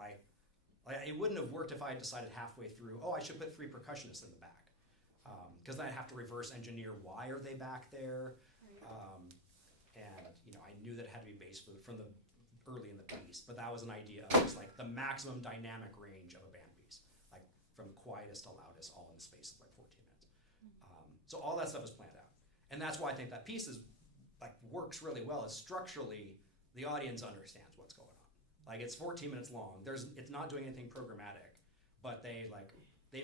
it wouldn't have worked if I had decided halfway through, I should put 3 percussionists in the back. Because then I'd have to reverse engineer, why are they back there? And I knew that it had to be bass flute from the early in the piece, but that was an idea of just like the maximum dynamic range of a band piece, like from quietest to loudest, all in the space of like 14 minutes. So all that stuff is planned out, and that's why I think that piece is works really well. Is structurally the audience understands what's going on. Like, it's 14 minutes long. It's not doing anything programmatic, but they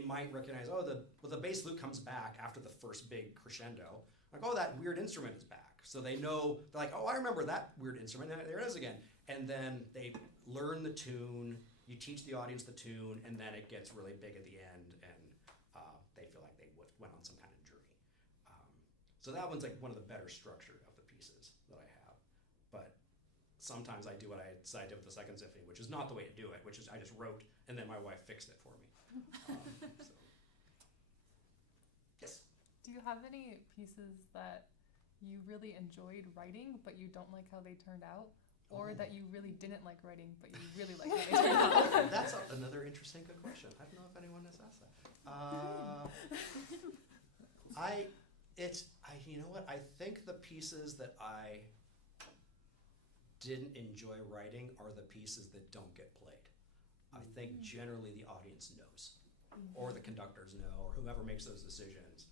might recognize, the bass flute comes back after the first big crescendo. Like, that weird instrument is back. So they know, they're like, I remember that weird instrument. There it is again. And then they learn the tune. You teach the audience the tune, and then it gets really big at the end, and they feel like they went on some kind of journey. So that one's like one of the better structure of the pieces that I have. But sometimes I do what I did with the Second Symphony, which is not the way to do it, which is I just wrote, and then my wife fixed it for me. So. Yes? Do you have any pieces that you really enjoyed writing, but you don't like how they turned out? Or that you really didn't like writing, but you really like how they turned out? That's another interesting, good question. I don't know if anyone has asked that. You know what? I think the pieces that I didn't enjoy writing are the pieces that don't get played. I think generally the audience knows, or the conductors know, or whoever makes those decisions.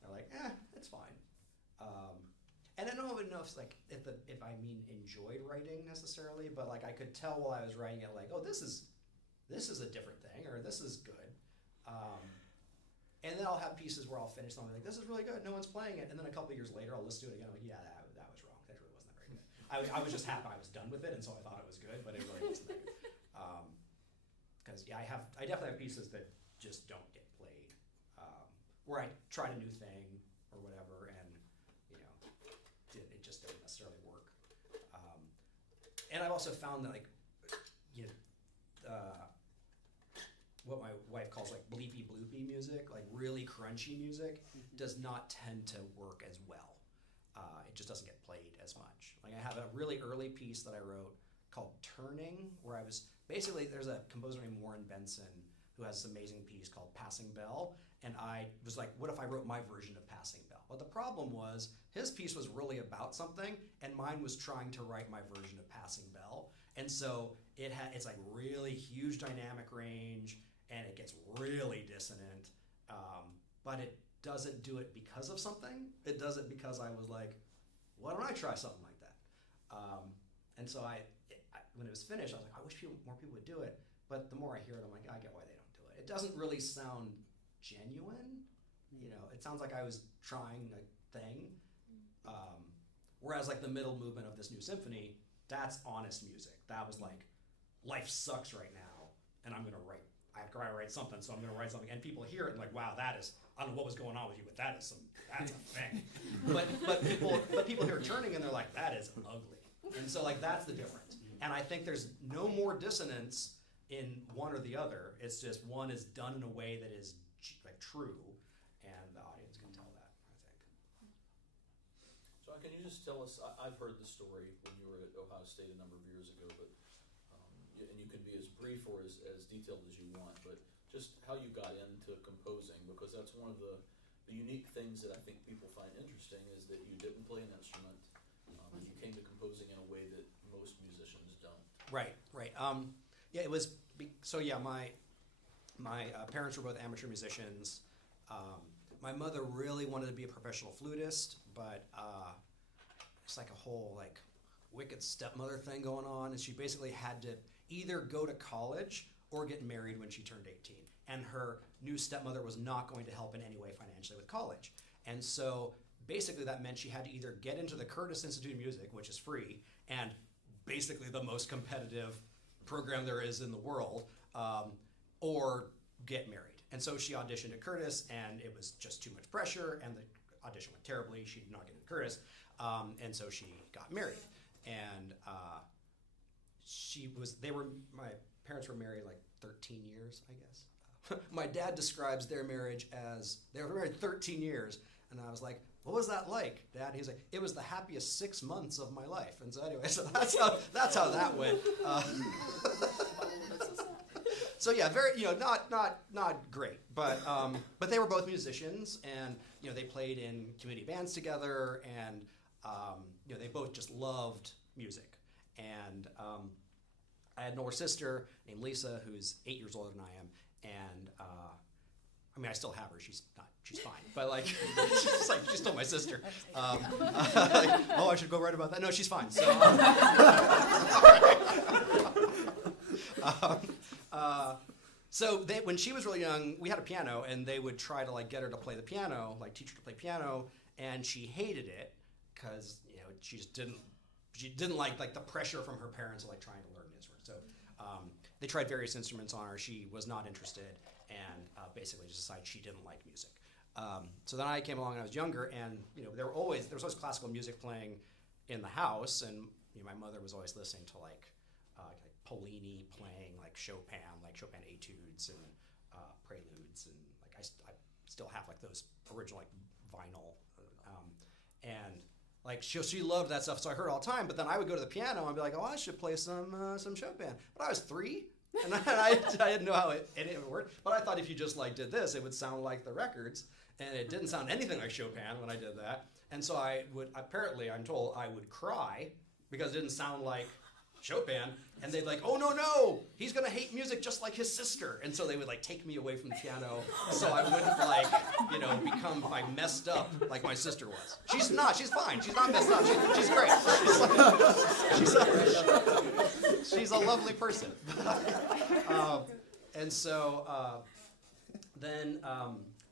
They're like, it's fine. And I don't even know if I mean enjoyed writing necessarily, but like I could tell while I was writing it, like, this is a different thing, or this is good. And then I'll have pieces where I'll finish something like, this is really good, no one's playing it, and then a couple of years later I'll listen to it again, I'm like, that was wrong, that really wasn't that very good. I was just happy I was done with it, and so I thought it was good, but it really wasn't that good. Because I definitely have pieces that just don't get played, where I tried a new thing or whatever, and it just doesn't necessarily work. And I've also found that what my wife calls like bleepy bloopy music, like really crunchy music, does not tend to work as well. It just doesn't get played as much. Like, I have a really early piece that I wrote called Turning, where there's a composer named Warren Benson who has this amazing piece called Passing Bell, and I was like, what if I wrote my version of Passing Bell? But the problem was, his piece was really about something, and mine was trying to write my version of Passing Bell, and so it's like really huge dynamic range, and it gets really dissonant, but it doesn't do it because of something. It does it because I was like, why don't I try something like that? And so when it was finished, I was like, I wish more people would do it. But the more I hear it, I'm like, I get why they don't do it. It doesn't really sound genuine. It sounds like I was trying a thing. Whereas like the middle movement of this new symphony, that's honest music. That was like, life sucks right now, and I'm gonna write. I have to write something, so I'm gonna write something. And people hear it and like, wow, I don't know what was going on with you, but that's a thing. but people hear Turning and they're like, that is ugly. And so like that's the difference. And I think there's no more dissonance in one or the other. It's just one is done in a way that is like true, and the audience can tell that, I think. So can you just tell us, I've heard the story when you were at Ohio State a number of years ago, but and you can be as brief or as detailed as you want, but just how you got into composing, because that's one of the the unique things that I think people find interesting is that you didn't play an instrument, and you came to composing in a way that most musicians don't. Right. Yeah, it was. My parents were both amateur musicians. My mother really wanted to be a professional flutist, but it's like a whole like wicked stepmother thing going on, and she basically had to either go to college or get married when she turned 18. And her new stepmother was not going to help in any way financially with college. And so basically that meant she had to either get into the Curtis Institute of Music, which is free, and basically the most competitive program there is in the world, or get married. And so she auditioned at Curtis, and it was just too much pressure, and the audition went terribly. She did not get into Curtis, and so she got married. And my parents were married like 13 years, I guess. My dad describes their marriage as, they were married 13 years, and I was like, what was that like, Dad? And he's like, it was the happiest 6 months of my life. And so anyway, so that's how that went. So yeah, very, not great, but they were both musicians, and they played in community bands together, and they both just loved music. And I had an older sister named Lisa, who's 8 years older than I am, and I still have her. She's fine, but like she's still my sister. I should go write about that. No, she's fine. So. When she was really young, we had a piano, and they would try to like get her to play the piano, like teach her to play piano, and she hated it because she just didn't like the pressure from her parents of like trying to learn an instrument. So they tried various instruments on her. She was not interested, and basically just decided she didn't like music. So then I came along when I was younger, and there was always classical music playing in the house, and my mother was always listening to like Paulini playing like Chopin etudes and preludes, and like I still have like those original like vinyl, and like she loved that stuff. So I heard it all the time. But then I would go to the piano and be like, oh, I should play some Chopin. But I was 3, and I didn't know how it worked. But I thought if you just like did this, it would sound like the records, and it didn't sound anything like Chopin when I did that. And so I'm told I would cry because it didn't sound like Chopin, and they'd like, oh no, he's gonna hate music just like his sister, and so they would like take me away from the piano so I wouldn't like become like messed up like my sister was. She's fine, she's not messed up, she's great. She's a lovely person. And so then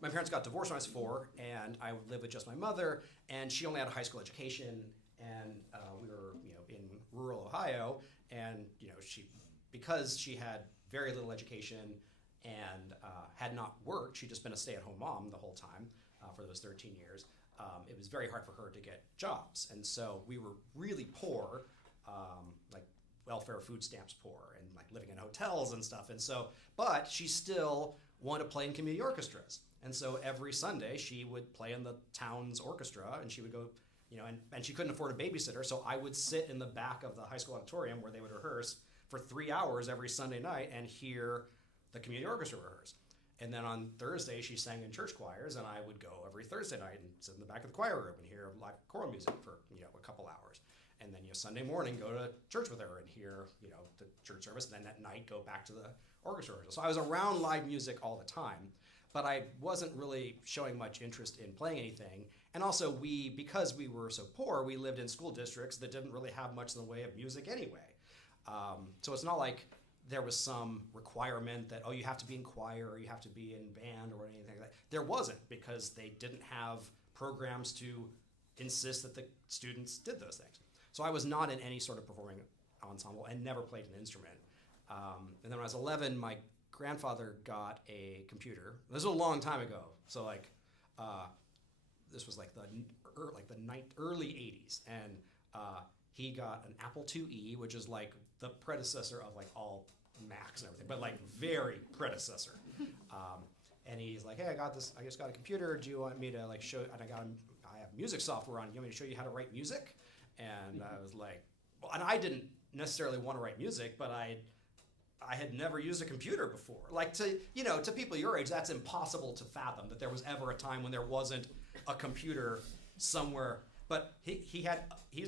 my parents got divorced when I was 4, and I would live with just my mother, and she only had a high school education, and we were in rural Ohio, and because she had very little education and had not worked, she'd just been a stay-at-home mom the whole time for those 13 years. It was very hard for her to get jobs, and so we were really poor, like welfare food stamps poor, and like living in hotels and stuff. And so, but she still wanted to play in community orchestras, and so every Sunday she would play in the town's orchestra, and she would go. And she couldn't afford a babysitter, so I would sit in the back of the high school auditorium where they would rehearse for 3 hours every Sunday night and hear the community orchestra rehearse. And then on Thursday, she sang in church choirs, and I would go every Thursday night and sit in the back of the choir room and hear live choral music for a couple hours. And then Sunday morning, go to church with her and hear the church service, and then at night go back to the orchestra rehearsal. So I was around live music all the time, but I wasn't really showing much interest in playing anything. And also because we were so poor, we lived in school districts that didn't really have much in the way of music anyway. So it's not like there was some requirement that, you have to be in choir or you have to be in band or anything like that. There wasn't, because they didn't have programs to insist that the students did those things. So I was not in any sort of performing ensemble and never played an instrument. And then when I was 11, my grandfather got a computer. This was a long time ago. So this was like the early 80s, and he got an Apple IIe, which is like the predecessor of like all Macs and everything, but like very predecessor. And he's like, hey, I just got a computer. Do you want me to like show? And I have music software on. You want me to show you how to write music? And I was like, well, and I didn't necessarily want to write music, but I I had never used a computer before. Like to people your age, that's impossible to fathom that there was ever a time when there wasn't a computer somewhere. But he's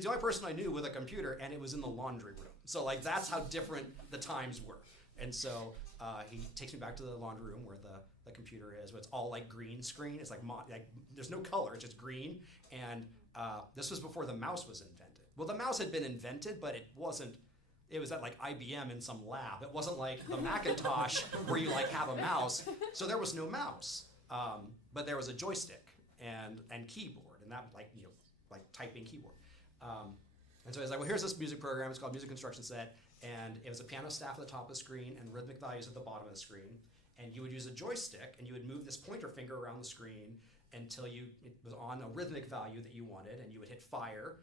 the only person I knew with a computer, and it was in the laundry room. So like that's how different the times were. And so he takes me back to the laundry room where the computer is. But it's all like green screen. It's like there's no color. It's just green. And this was before the mouse was invented. Well, the mouse had been invented, but it wasn't. It was at like IBM in some lab. It wasn't like the Macintosh where you like have a mouse. So there was no mouse, but there was a joystick and keyboard, and that like typing keyboard. And so he's like, well, here's this music program. It's called Music Construction Set, and it was a piano staff at the top of the screen and rhythmic values at the bottom of the screen. And you would use a joystick, and you would move this pointer finger around the screen until it was on a rhythmic value that you wanted, and you would hit fire.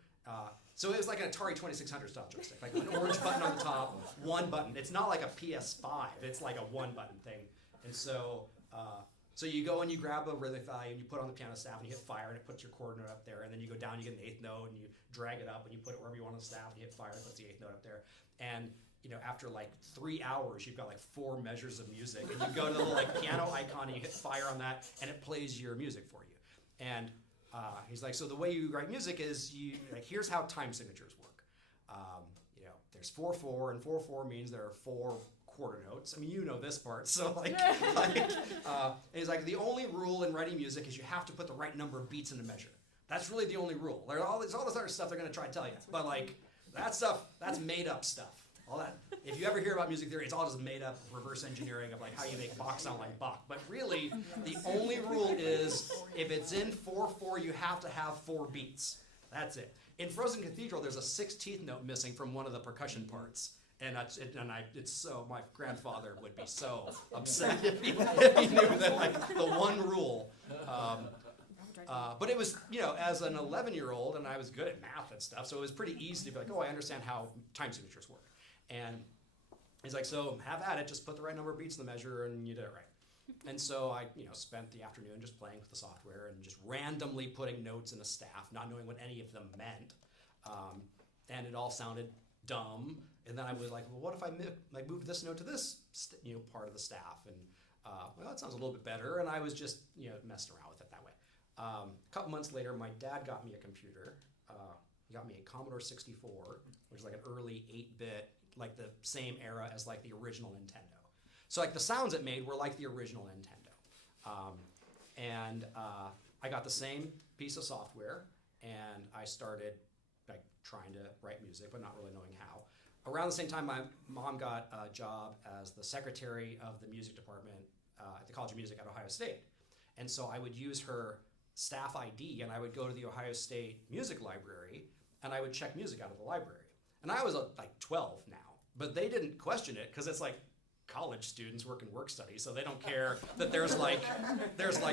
So it was like an Atari 2600 style joystick, like an orange button on the top, one button. It's not like a PS5. It's like a one button thing. And so you go and you grab a rhythmic value and you put it on the piano staff and you hit fire and it puts your chord note up there. And then you go down, you get an eighth note and you drag it up and you put it wherever you want on the staff and you hit fire and it puts the eighth note up there. And after like 3 hours, you've got like 4 measures of music. And you go to the little like piano icon and you hit fire on that and it plays your music for you. And he's like, so the way you write music is here's how time signatures work. There's 4/4, and 4/4 means there are 4 quarter notes. I mean, you know this part. So he's like, the only rule in writing music is you have to put the right number of beats in the measure. That's really the only rule. There's all this other stuff they're going to try to tell you, but like that stuff, that's made up stuff. All that. If you ever hear about music theory, it's all just made up reverse engineering of like how you make Bach sound like Bach. But really, the only rule is if it's in 4/4, you have to have 4 beats. That's it. In Frozen Cathedral, there's a 16th note missing from one of the percussion parts. And it's so, my grandfather would be so upset if he knew that like the one rule. But it was, as an 11-year-old, and I was good at math and stuff, so it was pretty easy to be like, oh, I understand how time signatures work. And he's like, so have at it, just put the right number of beats in the measure and you did it right. And so I, spent the afternoon just playing with the software and just randomly putting notes in a staff, not knowing what any of them meant. And it all sounded dumb. And then I was like, well, what if I moved this note to this, part of the staff? And, well, that sounds a little bit better. And I was just, messing around with it that way. A couple months later, my dad got me a computer. He got me a Commodore 64, which is like an early 8-bit, like the same era as like the original Nintendo. So like the sounds it made were like the original Nintendo. And I got the same piece of software and I started like trying to write music, but not really knowing how. Around the same time, my mom got a job as the secretary of the music department at the College of Music at Ohio State. And so I would use her staff ID and I would go to the Ohio State Music Library and I would check music out of the library. And I was like 12 now, but they didn't question it because it's like college students work in work studies, so they don't care that there's like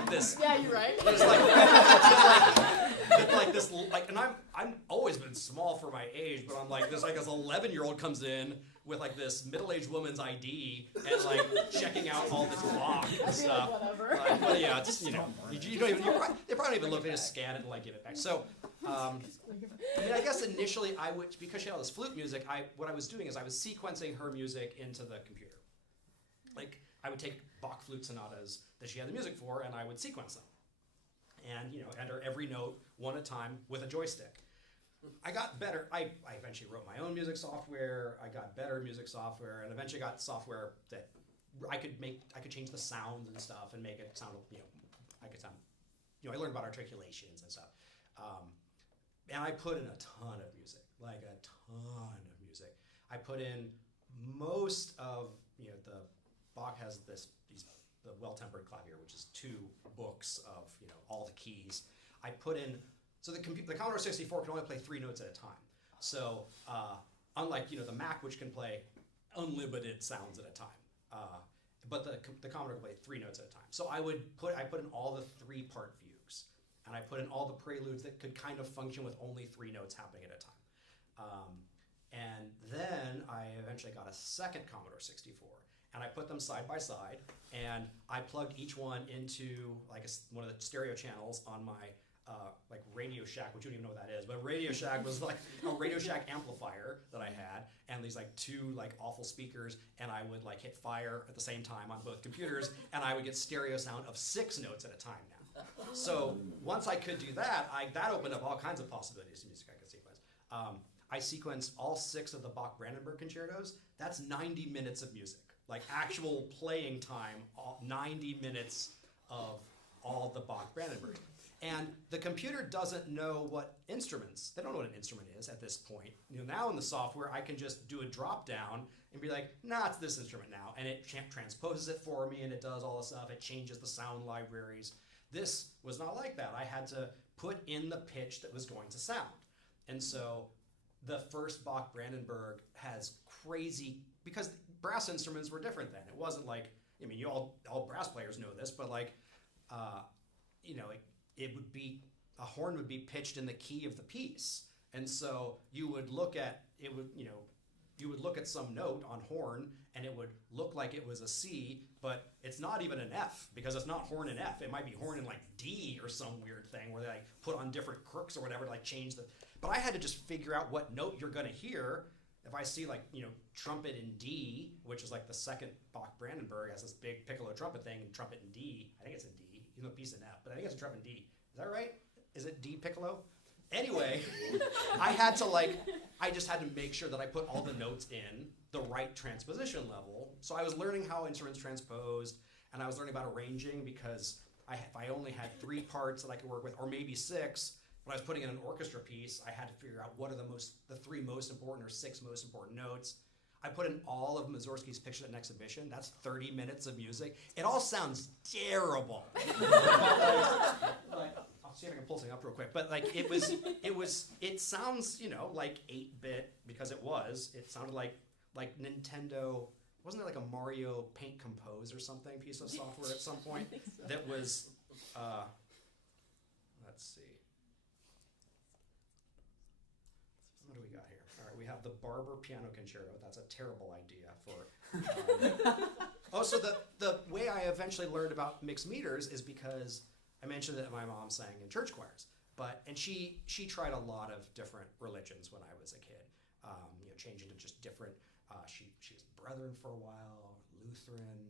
this. Yeah, you're right. There's like this, and I'm always been small for my age, but I'm like this 11-year-old comes in with like this middle-aged woman's ID and like checking out all this Bach and stuff. Whatever. But yeah, it's you don't even they probably don't even look. They just scan it and like give it back. So. I guess initially because she had all this flute music, what I was doing is I was sequencing her music into the computer. Like I would take Bach flute sonatas that she had the music for and I would sequence them. And enter every note one at a time with a joystick. I got better. I eventually wrote my own music software. I got better music software and eventually got software that I could change the sounds and stuff and make it sound, I learned about articulations and stuff. And I put in a ton of music, like a ton of music. I put in most of, the Bach has the well-tempered clavier, which is 2 books of, all the keys. I put in, so the Commodore 64 can only play 3 notes at a time. So unlike, the Mac, which can play unlimited sounds at a time. But the Commodore can play 3 notes at a time. So I put in all the 3-part fugues. And I put in all the preludes that could kind of function with only 3 notes happening at a time. And then I eventually got a second Commodore 64. And I put them side by side. And I plugged each one into like one of the stereo channels on my like Radio Shack, which you don't even know what that is, but Radio Shack was like a Radio Shack amplifier that I had, and these like two like awful speakers, and I would like hit fire at the same time on both computers, and I would get stereo sound of 6 notes at a time now. So once I could do that, that opened up all kinds of possibilities of music I could sequence. I sequenced all 6 of the Bach-Brandenburg concertos. That's 90 minutes of music, like actual playing time, 90 minutes of all the Bach-Brandenburg. And the computer doesn't know what instruments, they don't know what an instrument is at this point. Now in the software, I can just do a drop down and be like, nah, it's this instrument now. And it transposes it for me, and it does all the stuff. It changes the sound libraries. This was not like that. I had to put in the pitch that was going to sound. And so the first Bach Brandenburg has crazy, because brass instruments were different then. It wasn't like, I mean, you all brass players know this, but like, it would be, a horn would be pitched in the key of the piece. And so you would look at, you would look at some note on horn, and it would look like it was a C, but it's not even an F, because it's not horn in F. It might be horn in like D or some weird thing where they like put on different crooks or whatever to like change the, but I had to just figure out what note you're gonna hear. If I see like, trumpet in D, which is like the second Bach Brandenburg has this big piccolo trumpet thing, and trumpet in D, I think it's in D, even though piece in F, but I think it's a trumpet in D. Is that right? Is it D piccolo? Anyway, I just had to make sure that I put all the notes in the right transposition level. So I was learning how instruments transposed, and I was learning about arranging, because if I only had 3 parts that I could work with, or maybe 6, when I was putting in an orchestra piece, I had to figure out what are the 3 most important or 6 most important notes. I put in all of Mussorgsky's Pictures at an Exhibition. That's 30 minutes of music. It all sounds terrible. I'll see if I can pull something up real quick. But like it sounds, like 8-bit, because it sounded like Nintendo. Wasn't there like a Mario Paint Compose or something piece of software at some point that was, let's see. What do we got here? All right, we have the Barber Piano Concerto. That's a terrible idea for. So the way I eventually learned about mixed meters is because I mentioned that my mom sang in church choirs, and she tried a lot of different religions when I was a kid. Changing to just different. She was Brethren for a while, Lutheran.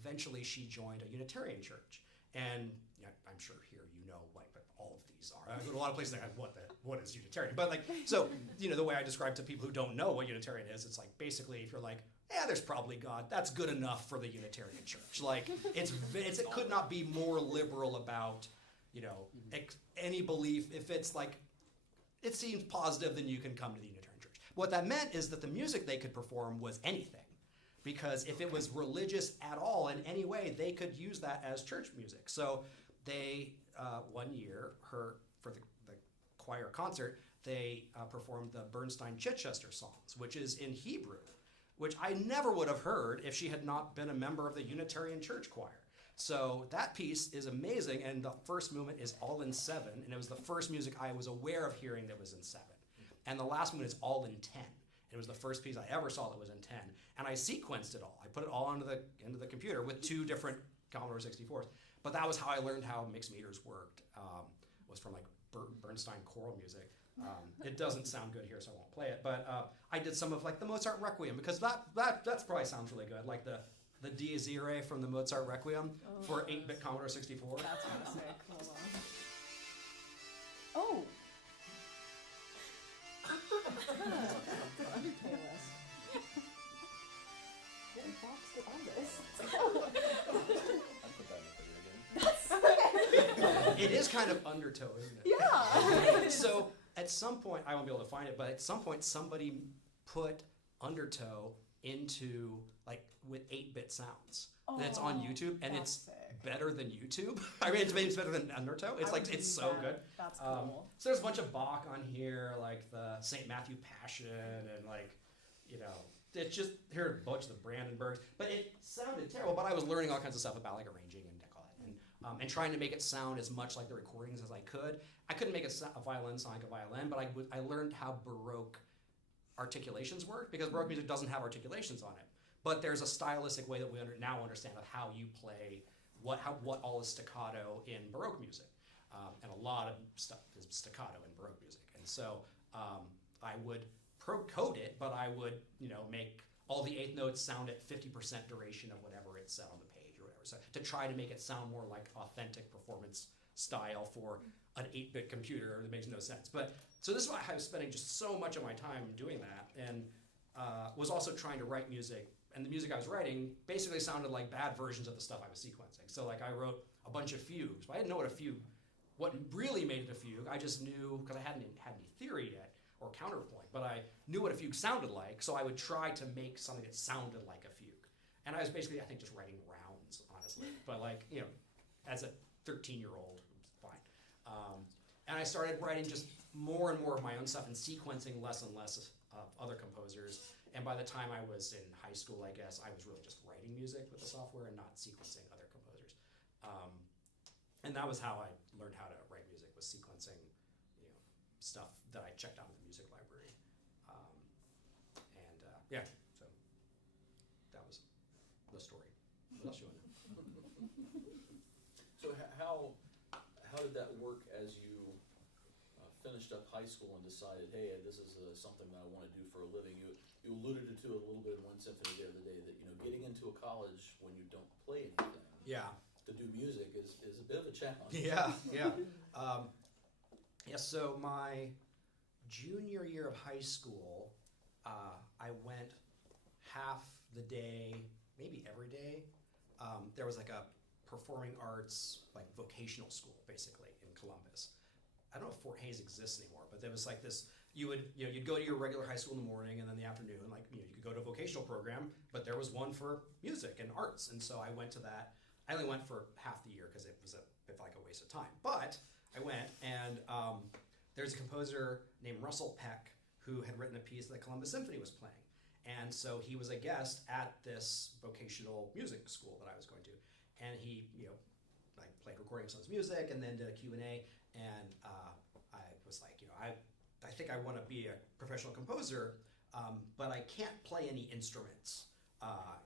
Eventually, she joined a Unitarian church, and I'm sure here what all of these are. I go to a lot of places that what is Unitarian? But the way I describe to people who don't know what Unitarian is, it's like basically if you're like, there's probably God, that's good enough for the Unitarian church. Like it could not be more liberal about any belief. If it's like it seems positive, then you can come to the Unitarian church. What that meant is that the music they could perform was anything. Because if it was religious at all in any way, they could use that as church music. So they, one year, for the choir concert, they performed the Bernstein-Chichester songs, which is in Hebrew, which I never would have heard if she had not been a member of the Unitarian Church Choir. So that piece is amazing, and the first movement is all in 7, and it was the first music I was aware of hearing that was in 7. And the last movement is all in 10. It was the first piece I ever saw that was in 10. And I sequenced it all. I put it all into the computer with 2 different Commodore 64s. But that was how I learned how mixed meters worked, was from like Bernstein choral music. It doesn't sound good here, so I won't play it. But I did some of like the Mozart Requiem, because that's probably sounds really good. Like the Dies Irae from the Mozart Requiem for 8-bit Commodore 64. That's music. Hold on. Oh. Undertale us. What box did on this? I put that in the video game. It is kind of undertow, isn't it? Yeah. So at some point, I won't be able to find it, but at some point somebody put undertow into like with 8-bit sounds. And it's on YouTube, and it's sick. better than YouTube. I mean, it's better than undertow. It's like it's so good. That's cool. So there's a bunch of Bach on here, like the St. Matthew Passion, and like, it's just here a bunch of the Brandenburgs. But it sounded terrible. But I was learning all kinds of stuff about like arranging and all that, and trying to make it sound as much like the recordings as I could. I couldn't make a violin sound like a violin, but I learned how Baroque articulations work, because Baroque music doesn't have articulations on it. But there's a stylistic way that we now understand of how you play what all is staccato in Baroque music. and a lot of stuff is staccato in Baroque music. And so I would code it, but I would, make all the eighth notes sound at 50% duration of whatever it said on the page or whatever. So to try to make it sound more like authentic performance style for an 8-bit computer that makes no sense. But so this is why I was spending just so much of my time doing that, and was also trying to write music. And the music I was writing basically sounded like bad versions of the stuff I was sequencing. So like I wrote a bunch of fugues, but I didn't know what really made it a fugue. I just knew, because I hadn't had any theory yet or counterpoint, but I knew what a fugue sounded like, so I would try to make something that sounded like a fugue. And I was basically, I think, just writing rounds, honestly. But like, as a 13-year-old, it was fine. And I started writing just more and more of my own stuff and sequencing less and less of other composers. And by the time I was in high school, I guess, I was really just writing music with the software and not sequencing other composers. And that was how I learned how to write music, was sequencing, stuff that I checked out of the music library. So that was the story. What else you want to know? So how did that work as you finished up high school and decided, hey, this is something that I want to do for a living? You alluded to it a little bit in one symphony the other day that getting into a college when you don't play anything. Yeah. To do music is a bit of a challenge. Yeah. So my junior year of high school, I went half the day, maybe every day. There was like a performing arts, like vocational school, basically, in Columbus. I don't know if Fort Hays exists anymore, but there was like this. You'd go to your regular high school in the morning, and then in the afternoon, you could go to a vocational program. But there was one for music and arts, and so I went to that. I only went for half the year because it was a bit like a waste of time. But I went, and there's a composer named Russell Peck who had written a piece that Columbus Symphony was playing. And so he was a guest at this vocational music school that I was going to. And he, like played recordings of his music and then did a Q&A. And I was like, I think I want to be a professional composer, but I can't play any instruments.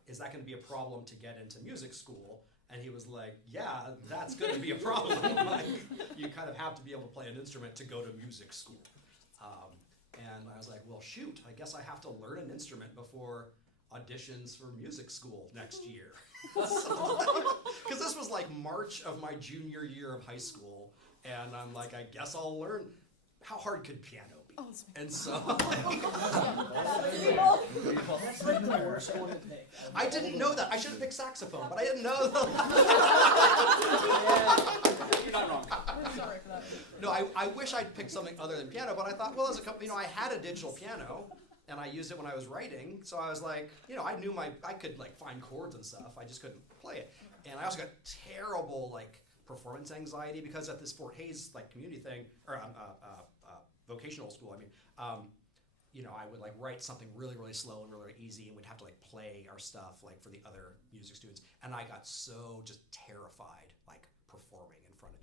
Is that going to be a problem to get into music school? And he was like, yeah, that's going to be a problem. Like, you kind of have to be able to play an instrument to go to music school. And I was like, well, shoot, I guess I have to learn an instrument before auditions for music school next year. Because this was like March of my junior year of high school. And I'm like, I guess I'll learn. How hard could piano be? Oh, and so That's like the worst one to pick. I didn't know that. I should have picked saxophone, but I didn't know that. You're not wrong. I'm sorry for that. No, I wish I'd picked something other than piano, but I thought, well, as a company, I had a digital piano, and I used it when I was writing, so I was like, I knew I could like find chords and stuff. I just couldn't play it. And I also got terrible like performance anxiety because at this Fort Hays like community thing or vocational school, I would like write something really, really slow and really, really easy, and we'd have to like play our stuff like for the other music students. And I got so just terrified like performing in front of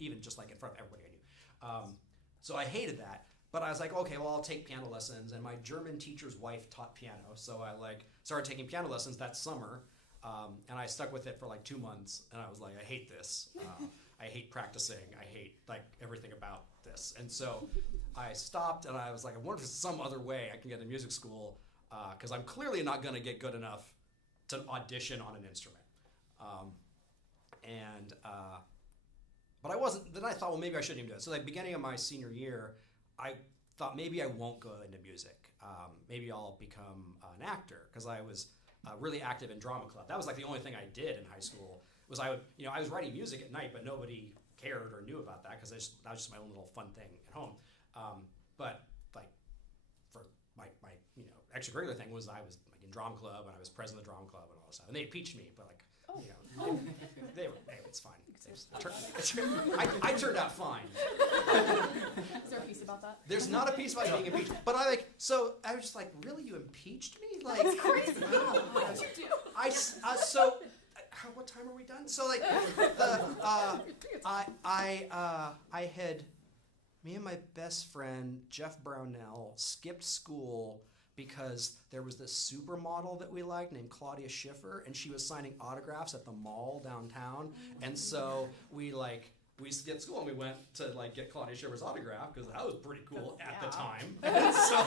everybody I knew. So I hated that. But I was like, okay, well, I'll take piano lessons. And my German teacher's wife taught piano, so I like started taking piano lessons that summer. And I stuck with it for like 2 months, and I was like, I hate this. I hate practicing. I hate like everything about this. And so I stopped, and I was like, I wonder if there's some other way I can get into music school, because I'm clearly not going to get good enough to audition on an instrument. But I wasn't. Then I thought, well, maybe I shouldn't even do it. So like beginning of my senior year, I thought maybe I won't go into music. Maybe I'll become an actor, because I was really active in drama club. That was like the only thing I did in high school. Was I was writing music at night, but nobody cared or knew about that because that was just my own little fun thing at home. But like for my extracurricular thing was I was like in drama club, and I was president of the drama club and all that stuff. And they impeached me, but like it's fine. I turned out fine. Is there a piece about that? There's not a piece about being impeached, but I was just like, really, you impeached me? Like, That's crazy. Wow. What did you do? What time are we done? So like, me and my best friend Jeff Brownell skipped school because there was this supermodel that we liked named Claudia Schiffer, and she was signing autographs at the mall downtown, and so we like we used to get to school and we went to like get Claudia Schiffer's autograph because that was pretty cool at the Yeah. time. And so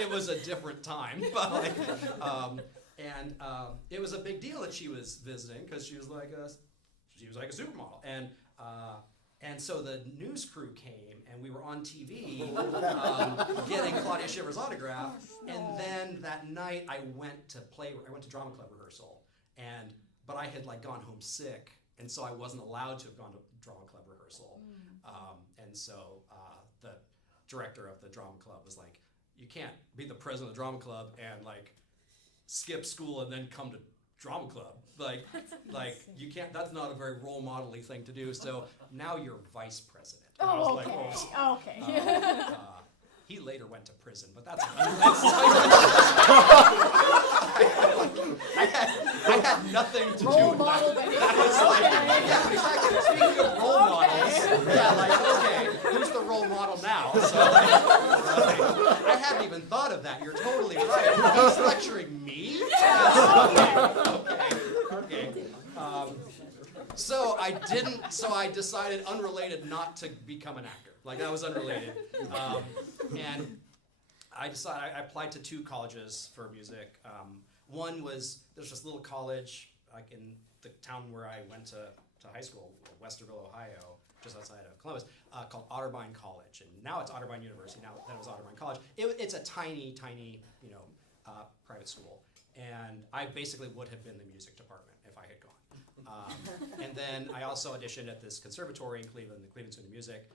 it was a different time, but like, it was a big deal that she was visiting because she was like a supermodel, and so the news crew came and we were on TV getting Claudia Schiffer's autograph, and then that night I went to drama club rehearsal, but I had like gone home sick, and so I wasn't allowed to have gone to drama club rehearsal, and so the director of the drama club was like, you can't be the president of the drama club and like skip school and then come to drama club, like you can't. That's not a very role model-y thing to do. So now you're vice president. And I was like, Okay. he later went to prison, but that's I had nothing to do Role with model, that. baby. That was like, yeah, exactly. Speaking of role models, yeah, like, okay, who's the role model now? So, I hadn't even thought of that. You're totally right. He's lecturing me? Okay. So I decided, unrelated, not to become an actor. Like, that was unrelated. And I applied to 2 colleges for music. One was, there's this little college like in the town where I went to high school, Westerville, Ohio, just outside of Columbus, called Otterbein College. And now it's Otterbein University, now then it was Otterbein College. It's a tiny, private school. And I basically would have been the music department if I had gone. And then I also auditioned at this conservatory in Cleveland, the Cleveland School of Music,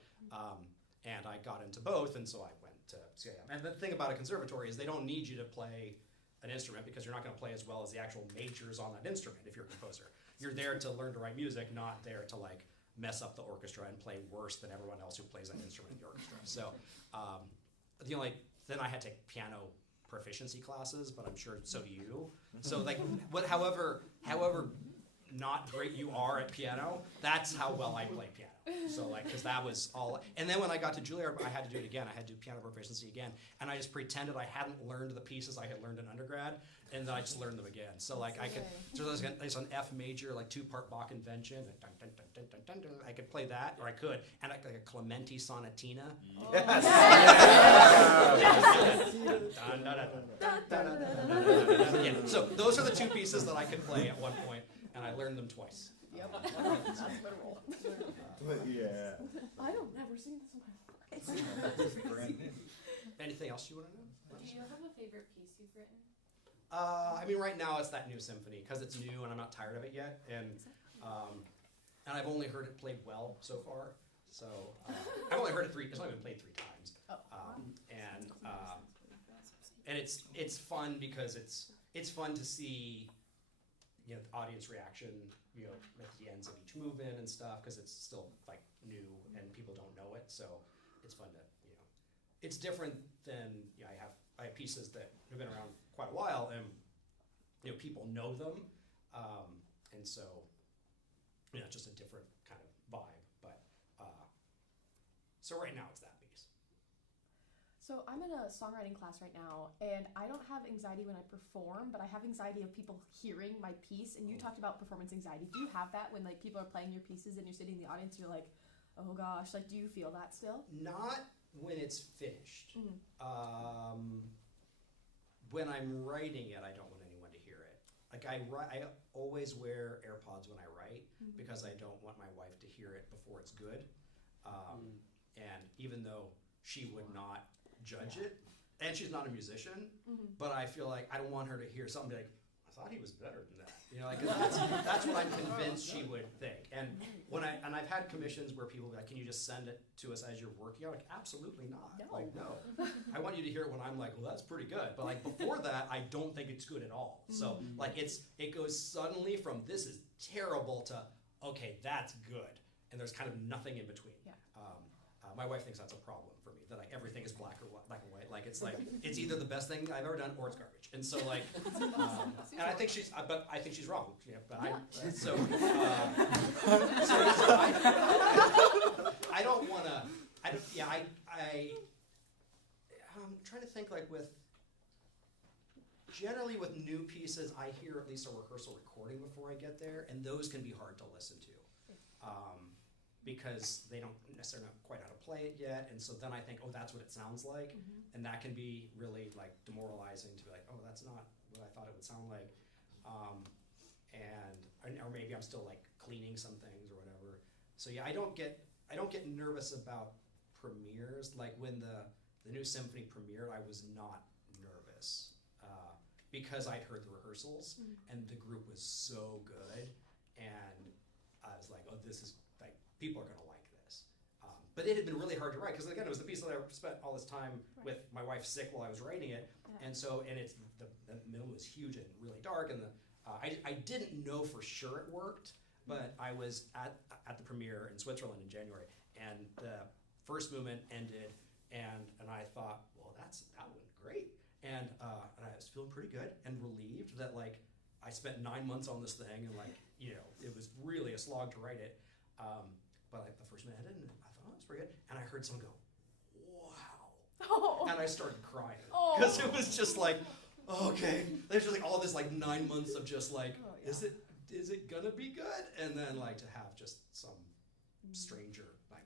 and I got into both, and so I went to CIM. And the thing about a conservatory is they don't need you to play an instrument because you're not going to play as well as the actual majors on that instrument if you're a composer. You're there to learn to write music, not there to like mess up the orchestra and play worse than everyone else who plays that instrument in the orchestra. So then I had to take piano proficiency classes, but I'm sure so do you. So like however not great you are at piano, that's how well I play piano. So like, because that was all. And then when I got to Juilliard, I had to do it again. I had to do piano proficiency again, and I just pretended I hadn't learned the pieces I had learned in undergrad, and then I just learned them again. So like I could, so there's an F major, like 2-part Bach invention. I could play that, or I could, and like a Clementi sonatina. Yes. Yeah. So those are the 2 pieces that I could play at one point, and I learned them twice. Yep. That's the rule. Yeah. I don't never sing this in my life. Anything else you want to know? Do you have a favorite piece you've written? I mean, right now it's that new symphony because it's new and I'm not tired of it yet, and I've only heard it played well so far. So I've only heard it 3. It's only been played 3 times. And it's fun because it's fun to see, the audience reaction, at the ends of each movement and stuff, because it's still like new and people don't know it. So it's fun to, it's different than, I have pieces that have been around quite a while and, people know them. And so, it's just a different kind of vibe. But, so right now it's that piece. So I'm in a songwriting class right now, and I don't have anxiety when I perform, but I have anxiety of people hearing my piece. And you talked about performance anxiety. Do you have that when like people are playing your pieces and you're sitting in the audience, you're like, oh gosh, like do you feel that still? Not when it's finished. When I'm writing it, I don't want anyone to hear it. Like I always wear AirPods when I write because I don't want my wife to hear it before it's good. And even though she would not judge it, and she's not a musician, but I feel like I don't want her to hear something like, I thought he was better than that. That's what I'm convinced she would think. And I've had commissions where people be like, can you just send it to us as you're working? I'm like, absolutely not. No. I want you to hear it when I'm like, well, that's pretty good. But like before that, I don't think it's good at all. So like it goes suddenly from this is terrible to okay, that's good, and there's kind of nothing in between. Yeah. My wife thinks that's a problem for me, that like everything is black and white. Like it's either the best thing I've ever done or it's garbage. And so like, and I think she's wrong. Yeah, but I don't want to. I'm trying to think like generally with new pieces, I hear at least a rehearsal recording before I get there, and those can be hard to listen to. because they don't necessarily know quite how to play it yet, and so then I think, oh, that's what it sounds like, and that can be really like demoralizing to be like, oh, that's not what I thought it would sound like, or maybe I'm still like cleaning some things or whatever. So yeah, I don't get nervous about premieres. Like when the new symphony premiered, I was not nervous because I'd heard the rehearsals and the group was so good, and I was like, oh, this is like, people are gonna like this. But it had been really hard to write because again, it was the piece that I spent all this time with my wife sick while I was writing it, and it's the middle was huge and really dark, and I didn't know for sure it worked, but I was at the premiere in Switzerland in January, and the first movement ended, and I thought, well, that went great, and I was feeling pretty good and relieved that like I spent 9 months on this thing, and like it was really a slog to write it, but like the first minute ended, and I thought, oh, that's pretty good, and I heard someone go, wow, and I started crying because it was just like, okay, there's just like all this like 9 months of just like, is it gonna be good? And then like to have just some stranger like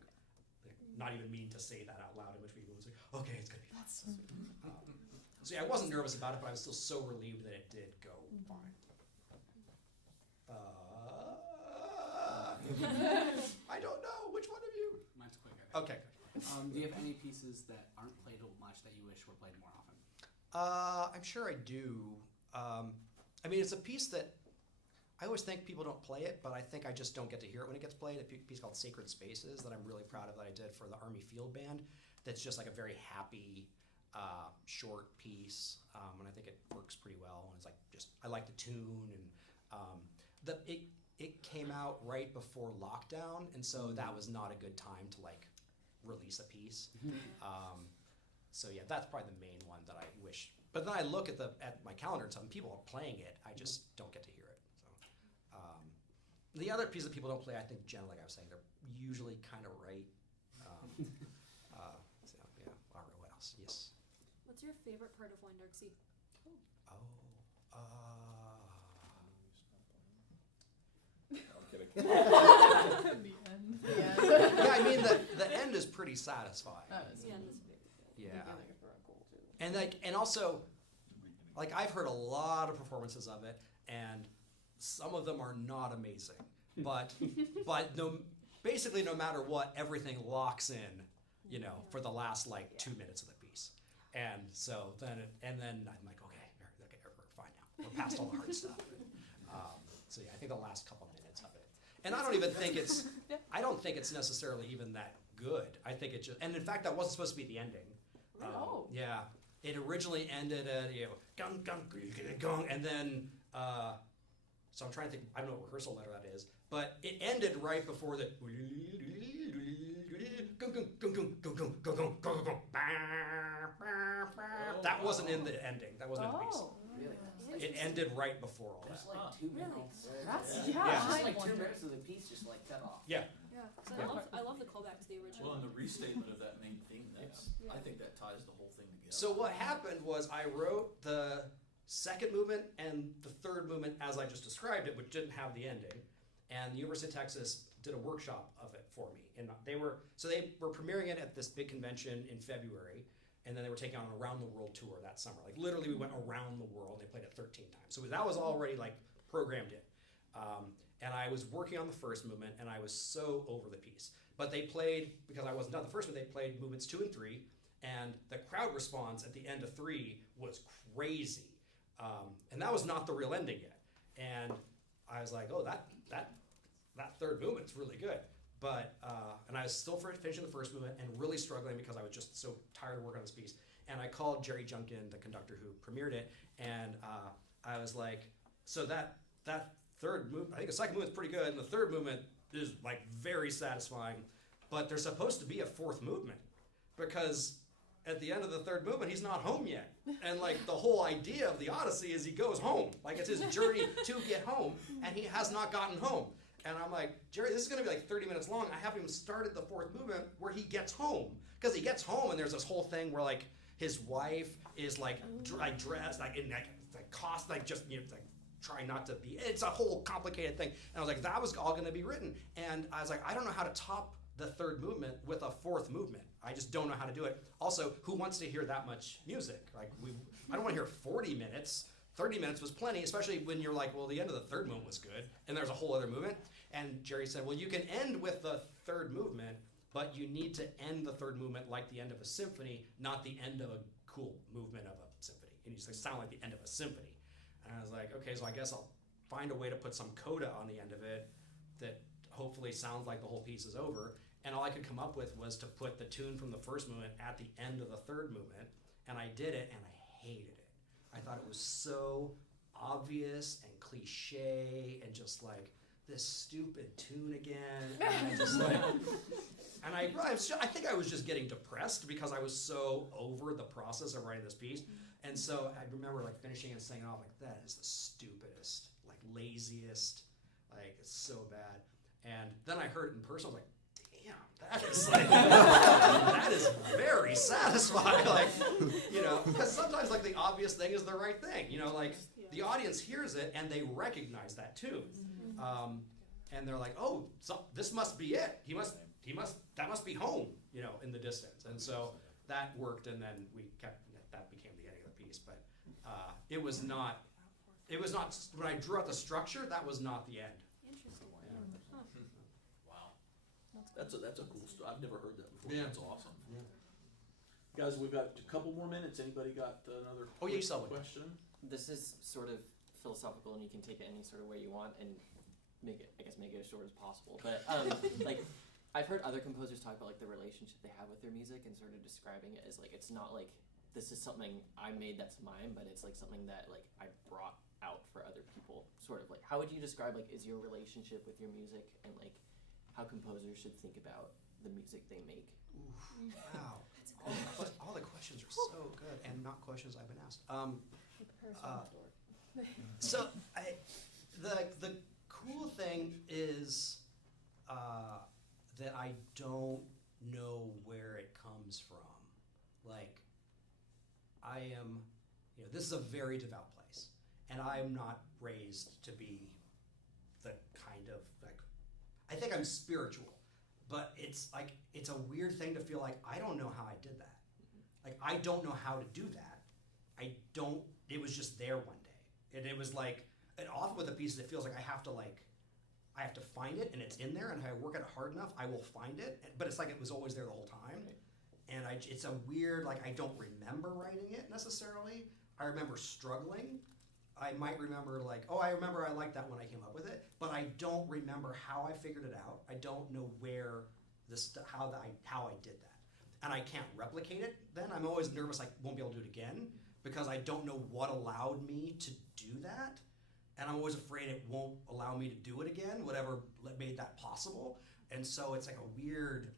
not even meaning to say that out loud in which people was like, okay, it's gonna be fun. So yeah, I wasn't nervous about it, but I was still so relieved that it did go fine. I don't know, which one of you? Mine's quick. Okay. Do you have any pieces that aren't played much that you wish were played more often? I'm sure I do. I mean, it's a piece that I always think people don't play it, but I think I just don't get to hear it when it gets played. A piece called Sacred Spaces that I'm really proud of that I did for the Army Field Band. That's just like a very happy, short piece, and I think it works pretty well. And it's like I like the tune, and it came out right before lockdown, and so that was not a good time to like release a piece. So yeah, that's probably the main one that I wish. But then I look at my calendar and some people are playing it. I just don't get to hear it. So the other piece that people don't play, I think generally, like I was saying, they're usually kind of right. So yeah, all right, what else? Yes. What's your favorite part of Wine Dark Sea? I'm kidding. The end. Yeah, I mean the end is pretty satisfying. The end is Yeah. And also, like I've heard a lot of performances of it, and some of them are not amazing. But basically no matter what, everything locks in, for the last like 2 minutes of the piece. And so then I'm like, okay, we're fine now. We're past all the hard stuff. So yeah, I think the last couple minutes of it. And I don't even think it's necessarily even that good. I think it just, and in fact that wasn't supposed to be the ending. Yeah. It originally ended at, gong, gong, gong, and then, so I'm trying to think, I don't know what rehearsal letter that is, but it ended right before the, that wasn't in the ending, that wasn't in the piece. Really? It ended right before all There's that. like 2 minutes. Yeah. Just like 2 minutes of the piece just like cut off. Yeah. Yeah, because I love the callback to the original. Well, and the restatement of that main theme, I think that ties the whole thing together. So what happened was I wrote the second movement and the third movement as I just described it, which didn't have the ending. And the University of Texas did a workshop of it for me. And they were premiering it at this big convention in February, and then they were taking on an around the world tour that summer. Like literally we went around the world. They played it 13 times. So that was already like programmed in. And I was working on the first movement, and I was so over the piece. But they played, because I wasn't done the first one, they played movements 2 and 3, and the crowd response at the end of 3 was crazy. And that was not the real ending yet. And I was like, oh, that third movement's really good. But, and I was still finishing the first movement and really struggling because I was just so tired of working on this piece. And I called Jerry Junkin, the conductor who premiered it, and I was like, so that third movement, I think the second movement's pretty good, and the third movement is like very satisfying, but there's supposed to be a fourth movement because at the end of the third movement, he's not home yet. And like the whole idea of the Odyssey is he goes home. Like it's his journey to get home, and he has not gotten home. And I'm like, Jerry, this is gonna be like 30 minutes long. I haven't even started the fourth movement where he gets home. Because he gets home and there's this whole thing where like his wife is like dressed like in like cost, like just like try not to be, it's a whole complicated thing. And I was like, that was all gonna be written. And I was like, I don't know how to top the third movement with a fourth movement. I just don't know how to do it. Also, who wants to hear that much music? Like, I don't want to hear 40 minutes. 30 minutes was plenty, especially when you're like, well, the end of the third movement was good, and there's a whole other movement. And Jerry said, well, you can end with the third movement, but you need to end the third movement like the end of a symphony, not the end of a cool movement of a symphony. And you just sound like the end of a symphony. And I was like, okay, so I guess I'll find a way to put some coda on the end of it that hopefully sounds like the whole piece is over. And all I could come up with was to put the tune from the first movement at the end of the third movement. And I did it, and I hated it. I thought it was so obvious and cliche and just like this stupid tune again. And I just like, and I think I was just getting depressed because I was so over the process of writing this piece. And so I remember like finishing and saying, oh, like that is the stupidest, like laziest, like it's so bad. And then I heard it in person. I was like, that is like, that is very satisfying. Like, you know, because sometimes like the obvious thing is the right thing. You know, like the audience hears it and they recognize that too, and they're like, oh, so this must be it. That must be home. You know, in the distance. And so that worked, and then that became the ending of the piece. But it was not when I drew out the structure. That was not the end. That's a cool story. I've never heard that before. Yeah. That's awesome. Yeah. Guys, we've got a couple more minutes. Anybody got another question? This is sort of philosophical, and you can take it any sort of way you want and make it as short as possible. But like, I've heard other composers talk about like the relationship they have with their music and sort of describing it as like it's not like this is something I made that's mine, but it's like something that like I brought out for other people. Sort of like, how would you describe like is your relationship with your music and like how composers should think about the music they make? Oof, wow. All the questions are so good and not questions I've been asked. So the cool thing is that I don't know where it comes from. Like, I am, you know, this is a very devout place, and I'm not raised to be the kind of like, I think I'm spiritual, but it's like, it's a weird thing to feel like, I don't know how I did that. Like, I don't know how to do that. It was just there one day. And it was like, and often with the pieces, it feels like I have to find it, and it's in there, and if I work at it hard enough, I will find it. But it's like it was always there the whole time. And it's a weird, like, I don't remember writing it necessarily. I remember struggling. I might remember like, oh, I remember I liked that when I came up with it, but I don't remember how I figured it out. I don't know where how I did that, and I can't replicate it. Then I'm always nervous I won't be able to do it again because I don't know what allowed me to do that, and I'm always afraid it won't allow me to do it again. Whatever made that possible, and so it's like a weird.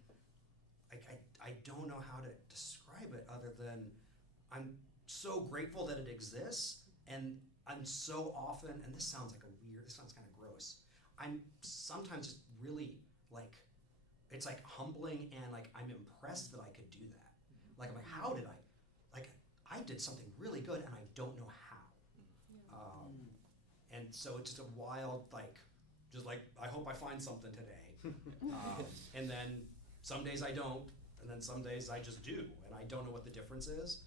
Like I don't know how to describe it other than I'm so grateful that it exists. And I'm so often, and this sounds kind of gross, I'm sometimes just really like, it's like humbling and like I'm impressed that I could do that. Like I'm like, how did I did something really good and I don't know how. And so it's just a wild, like, just like, I hope I find something today. And then some days I don't, and then some days I just do, and I don't know what the difference is.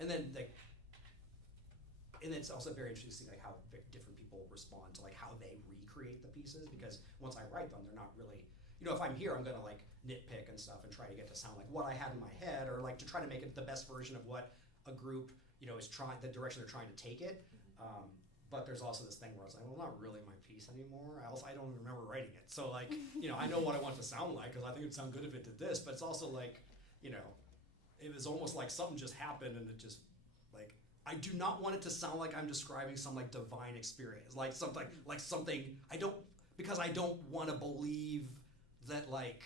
And then like, and it's also very interesting to see like how different people respond to like how they recreate the pieces, because once I write them, they're not really, you know, if I'm here, I'm gonna like nitpick and stuff and try to get to sound like what I had in my head, or like to try to make it the best version of what a group, you know, is trying, the direction they're trying to take it. But there's also this thing where it's like, well, not really my piece anymore. I don't even remember writing it. So like, you know, I know what I want it to sound like because I think it'd sound good if it did this, but it's also like, you know, it was almost like something just happened and it just, like, I do not want it to sound like I'm describing some like divine experience, like something, because I don't want to believe that like,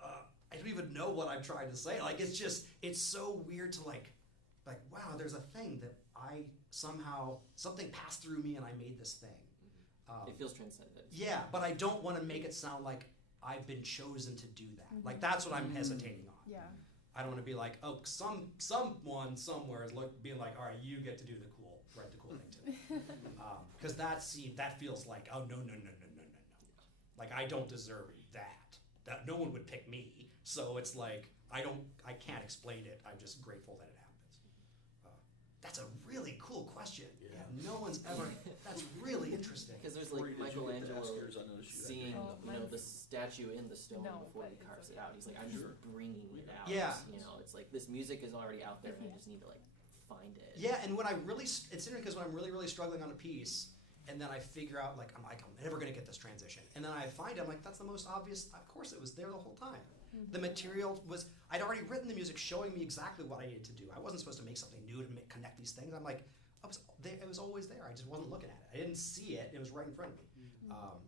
I don't even know what I'm trying to say. Like, it's just, it's so weird to like, wow, there's a thing that I somehow, something passed through me and I made this thing. It feels transcendent. Yeah, but I don't want to make it sound like I've been chosen to do that. Like, that's what I'm hesitating on. Yeah. I don't want to be like, oh, someone somewhere is being like, all right, you get to do write the cool thing today, because that feels like, oh no. Like I don't deserve that. That no one would pick me. So it's like I can't explain it. I'm just grateful that it happens. That's a really cool question. Yeah. No one's ever. That's really interesting. Because there's Before like you did, you get to Michelangelo ask yours, I noticed you had seeing your the statue in the stone No, before he but carves it's it out. He's like, I'm Sure. just bringing it out. Yeah. It's like this music is already out there, and I just need to like find it. Yeah, and when it's interesting because when I'm really struggling on a piece, and then I figure out I'm never gonna get this transition, and then I find I'm like, that's the most obvious. Of course, it was there the whole time. The material I'd already written the music showing me exactly what I needed to do. I wasn't supposed to make something new to connect these things. I'm like, it was always there. I just wasn't looking at it. I didn't see it. It was right in front of me.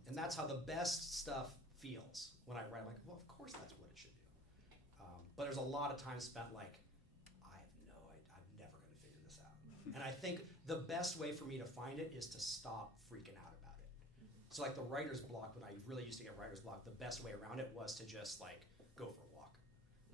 And that's how the best stuff feels when I write. I'm like, well, of course that's what it should do. But there's a lot of time spent like, I'm never going to figure this out. And I think the best way for me to find it is to stop freaking out about it. So like the writer's block, when I really used to get writer's block, the best way around it was to just like go for a walk.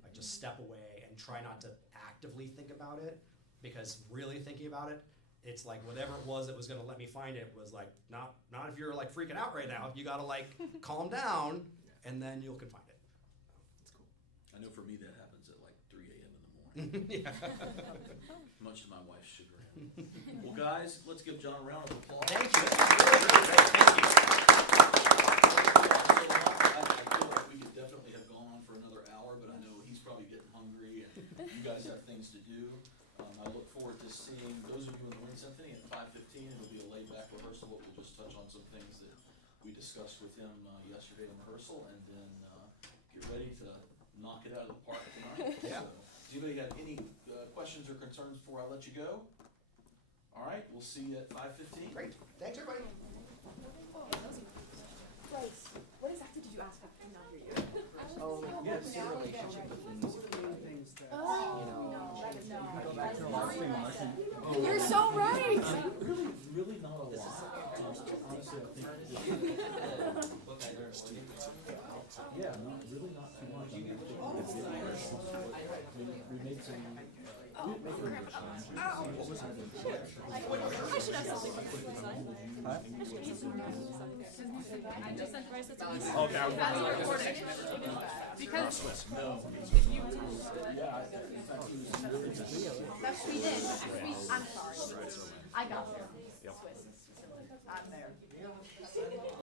Like just step away and try not to actively think about it, because really thinking about it, it's like whatever it was that was going to let me find it was like not if you're like freaking out right now. You got to like calm down, and then you can find it. It's cool. I know for me that happens at like 3 a.m. in the morning. Much to my wife's chagrin. Well, guys, let's give John a round of applause. Thank you. Thank you. I feel like we could definitely have gone on for another hour, but I know he's probably getting hungry, and you guys have things to do. I look forward to seeing those of you in the Wind Symphony at 5:15. It'll be a laid-back rehearsal, but we'll just touch on some things that we discussed with him yesterday in rehearsal, and then get ready to knock it out of the park tonight. Yeah. So, does anybody have any questions or concerns before I let you go? All right, we'll see you at 5:15. Great. Thanks, everybody. Bryce, what exactly did you ask about? I did not hear you. What's the relationship with the music? You're so right. Really not a lot. Honestly, I think. Yeah, really not too much. I mean, we made some. I should have something for this design. I just sent Bryce a text. Okay. That's the recording. Because No. that's Sweden. I'm sorry. I got there. Swiss. I'm there.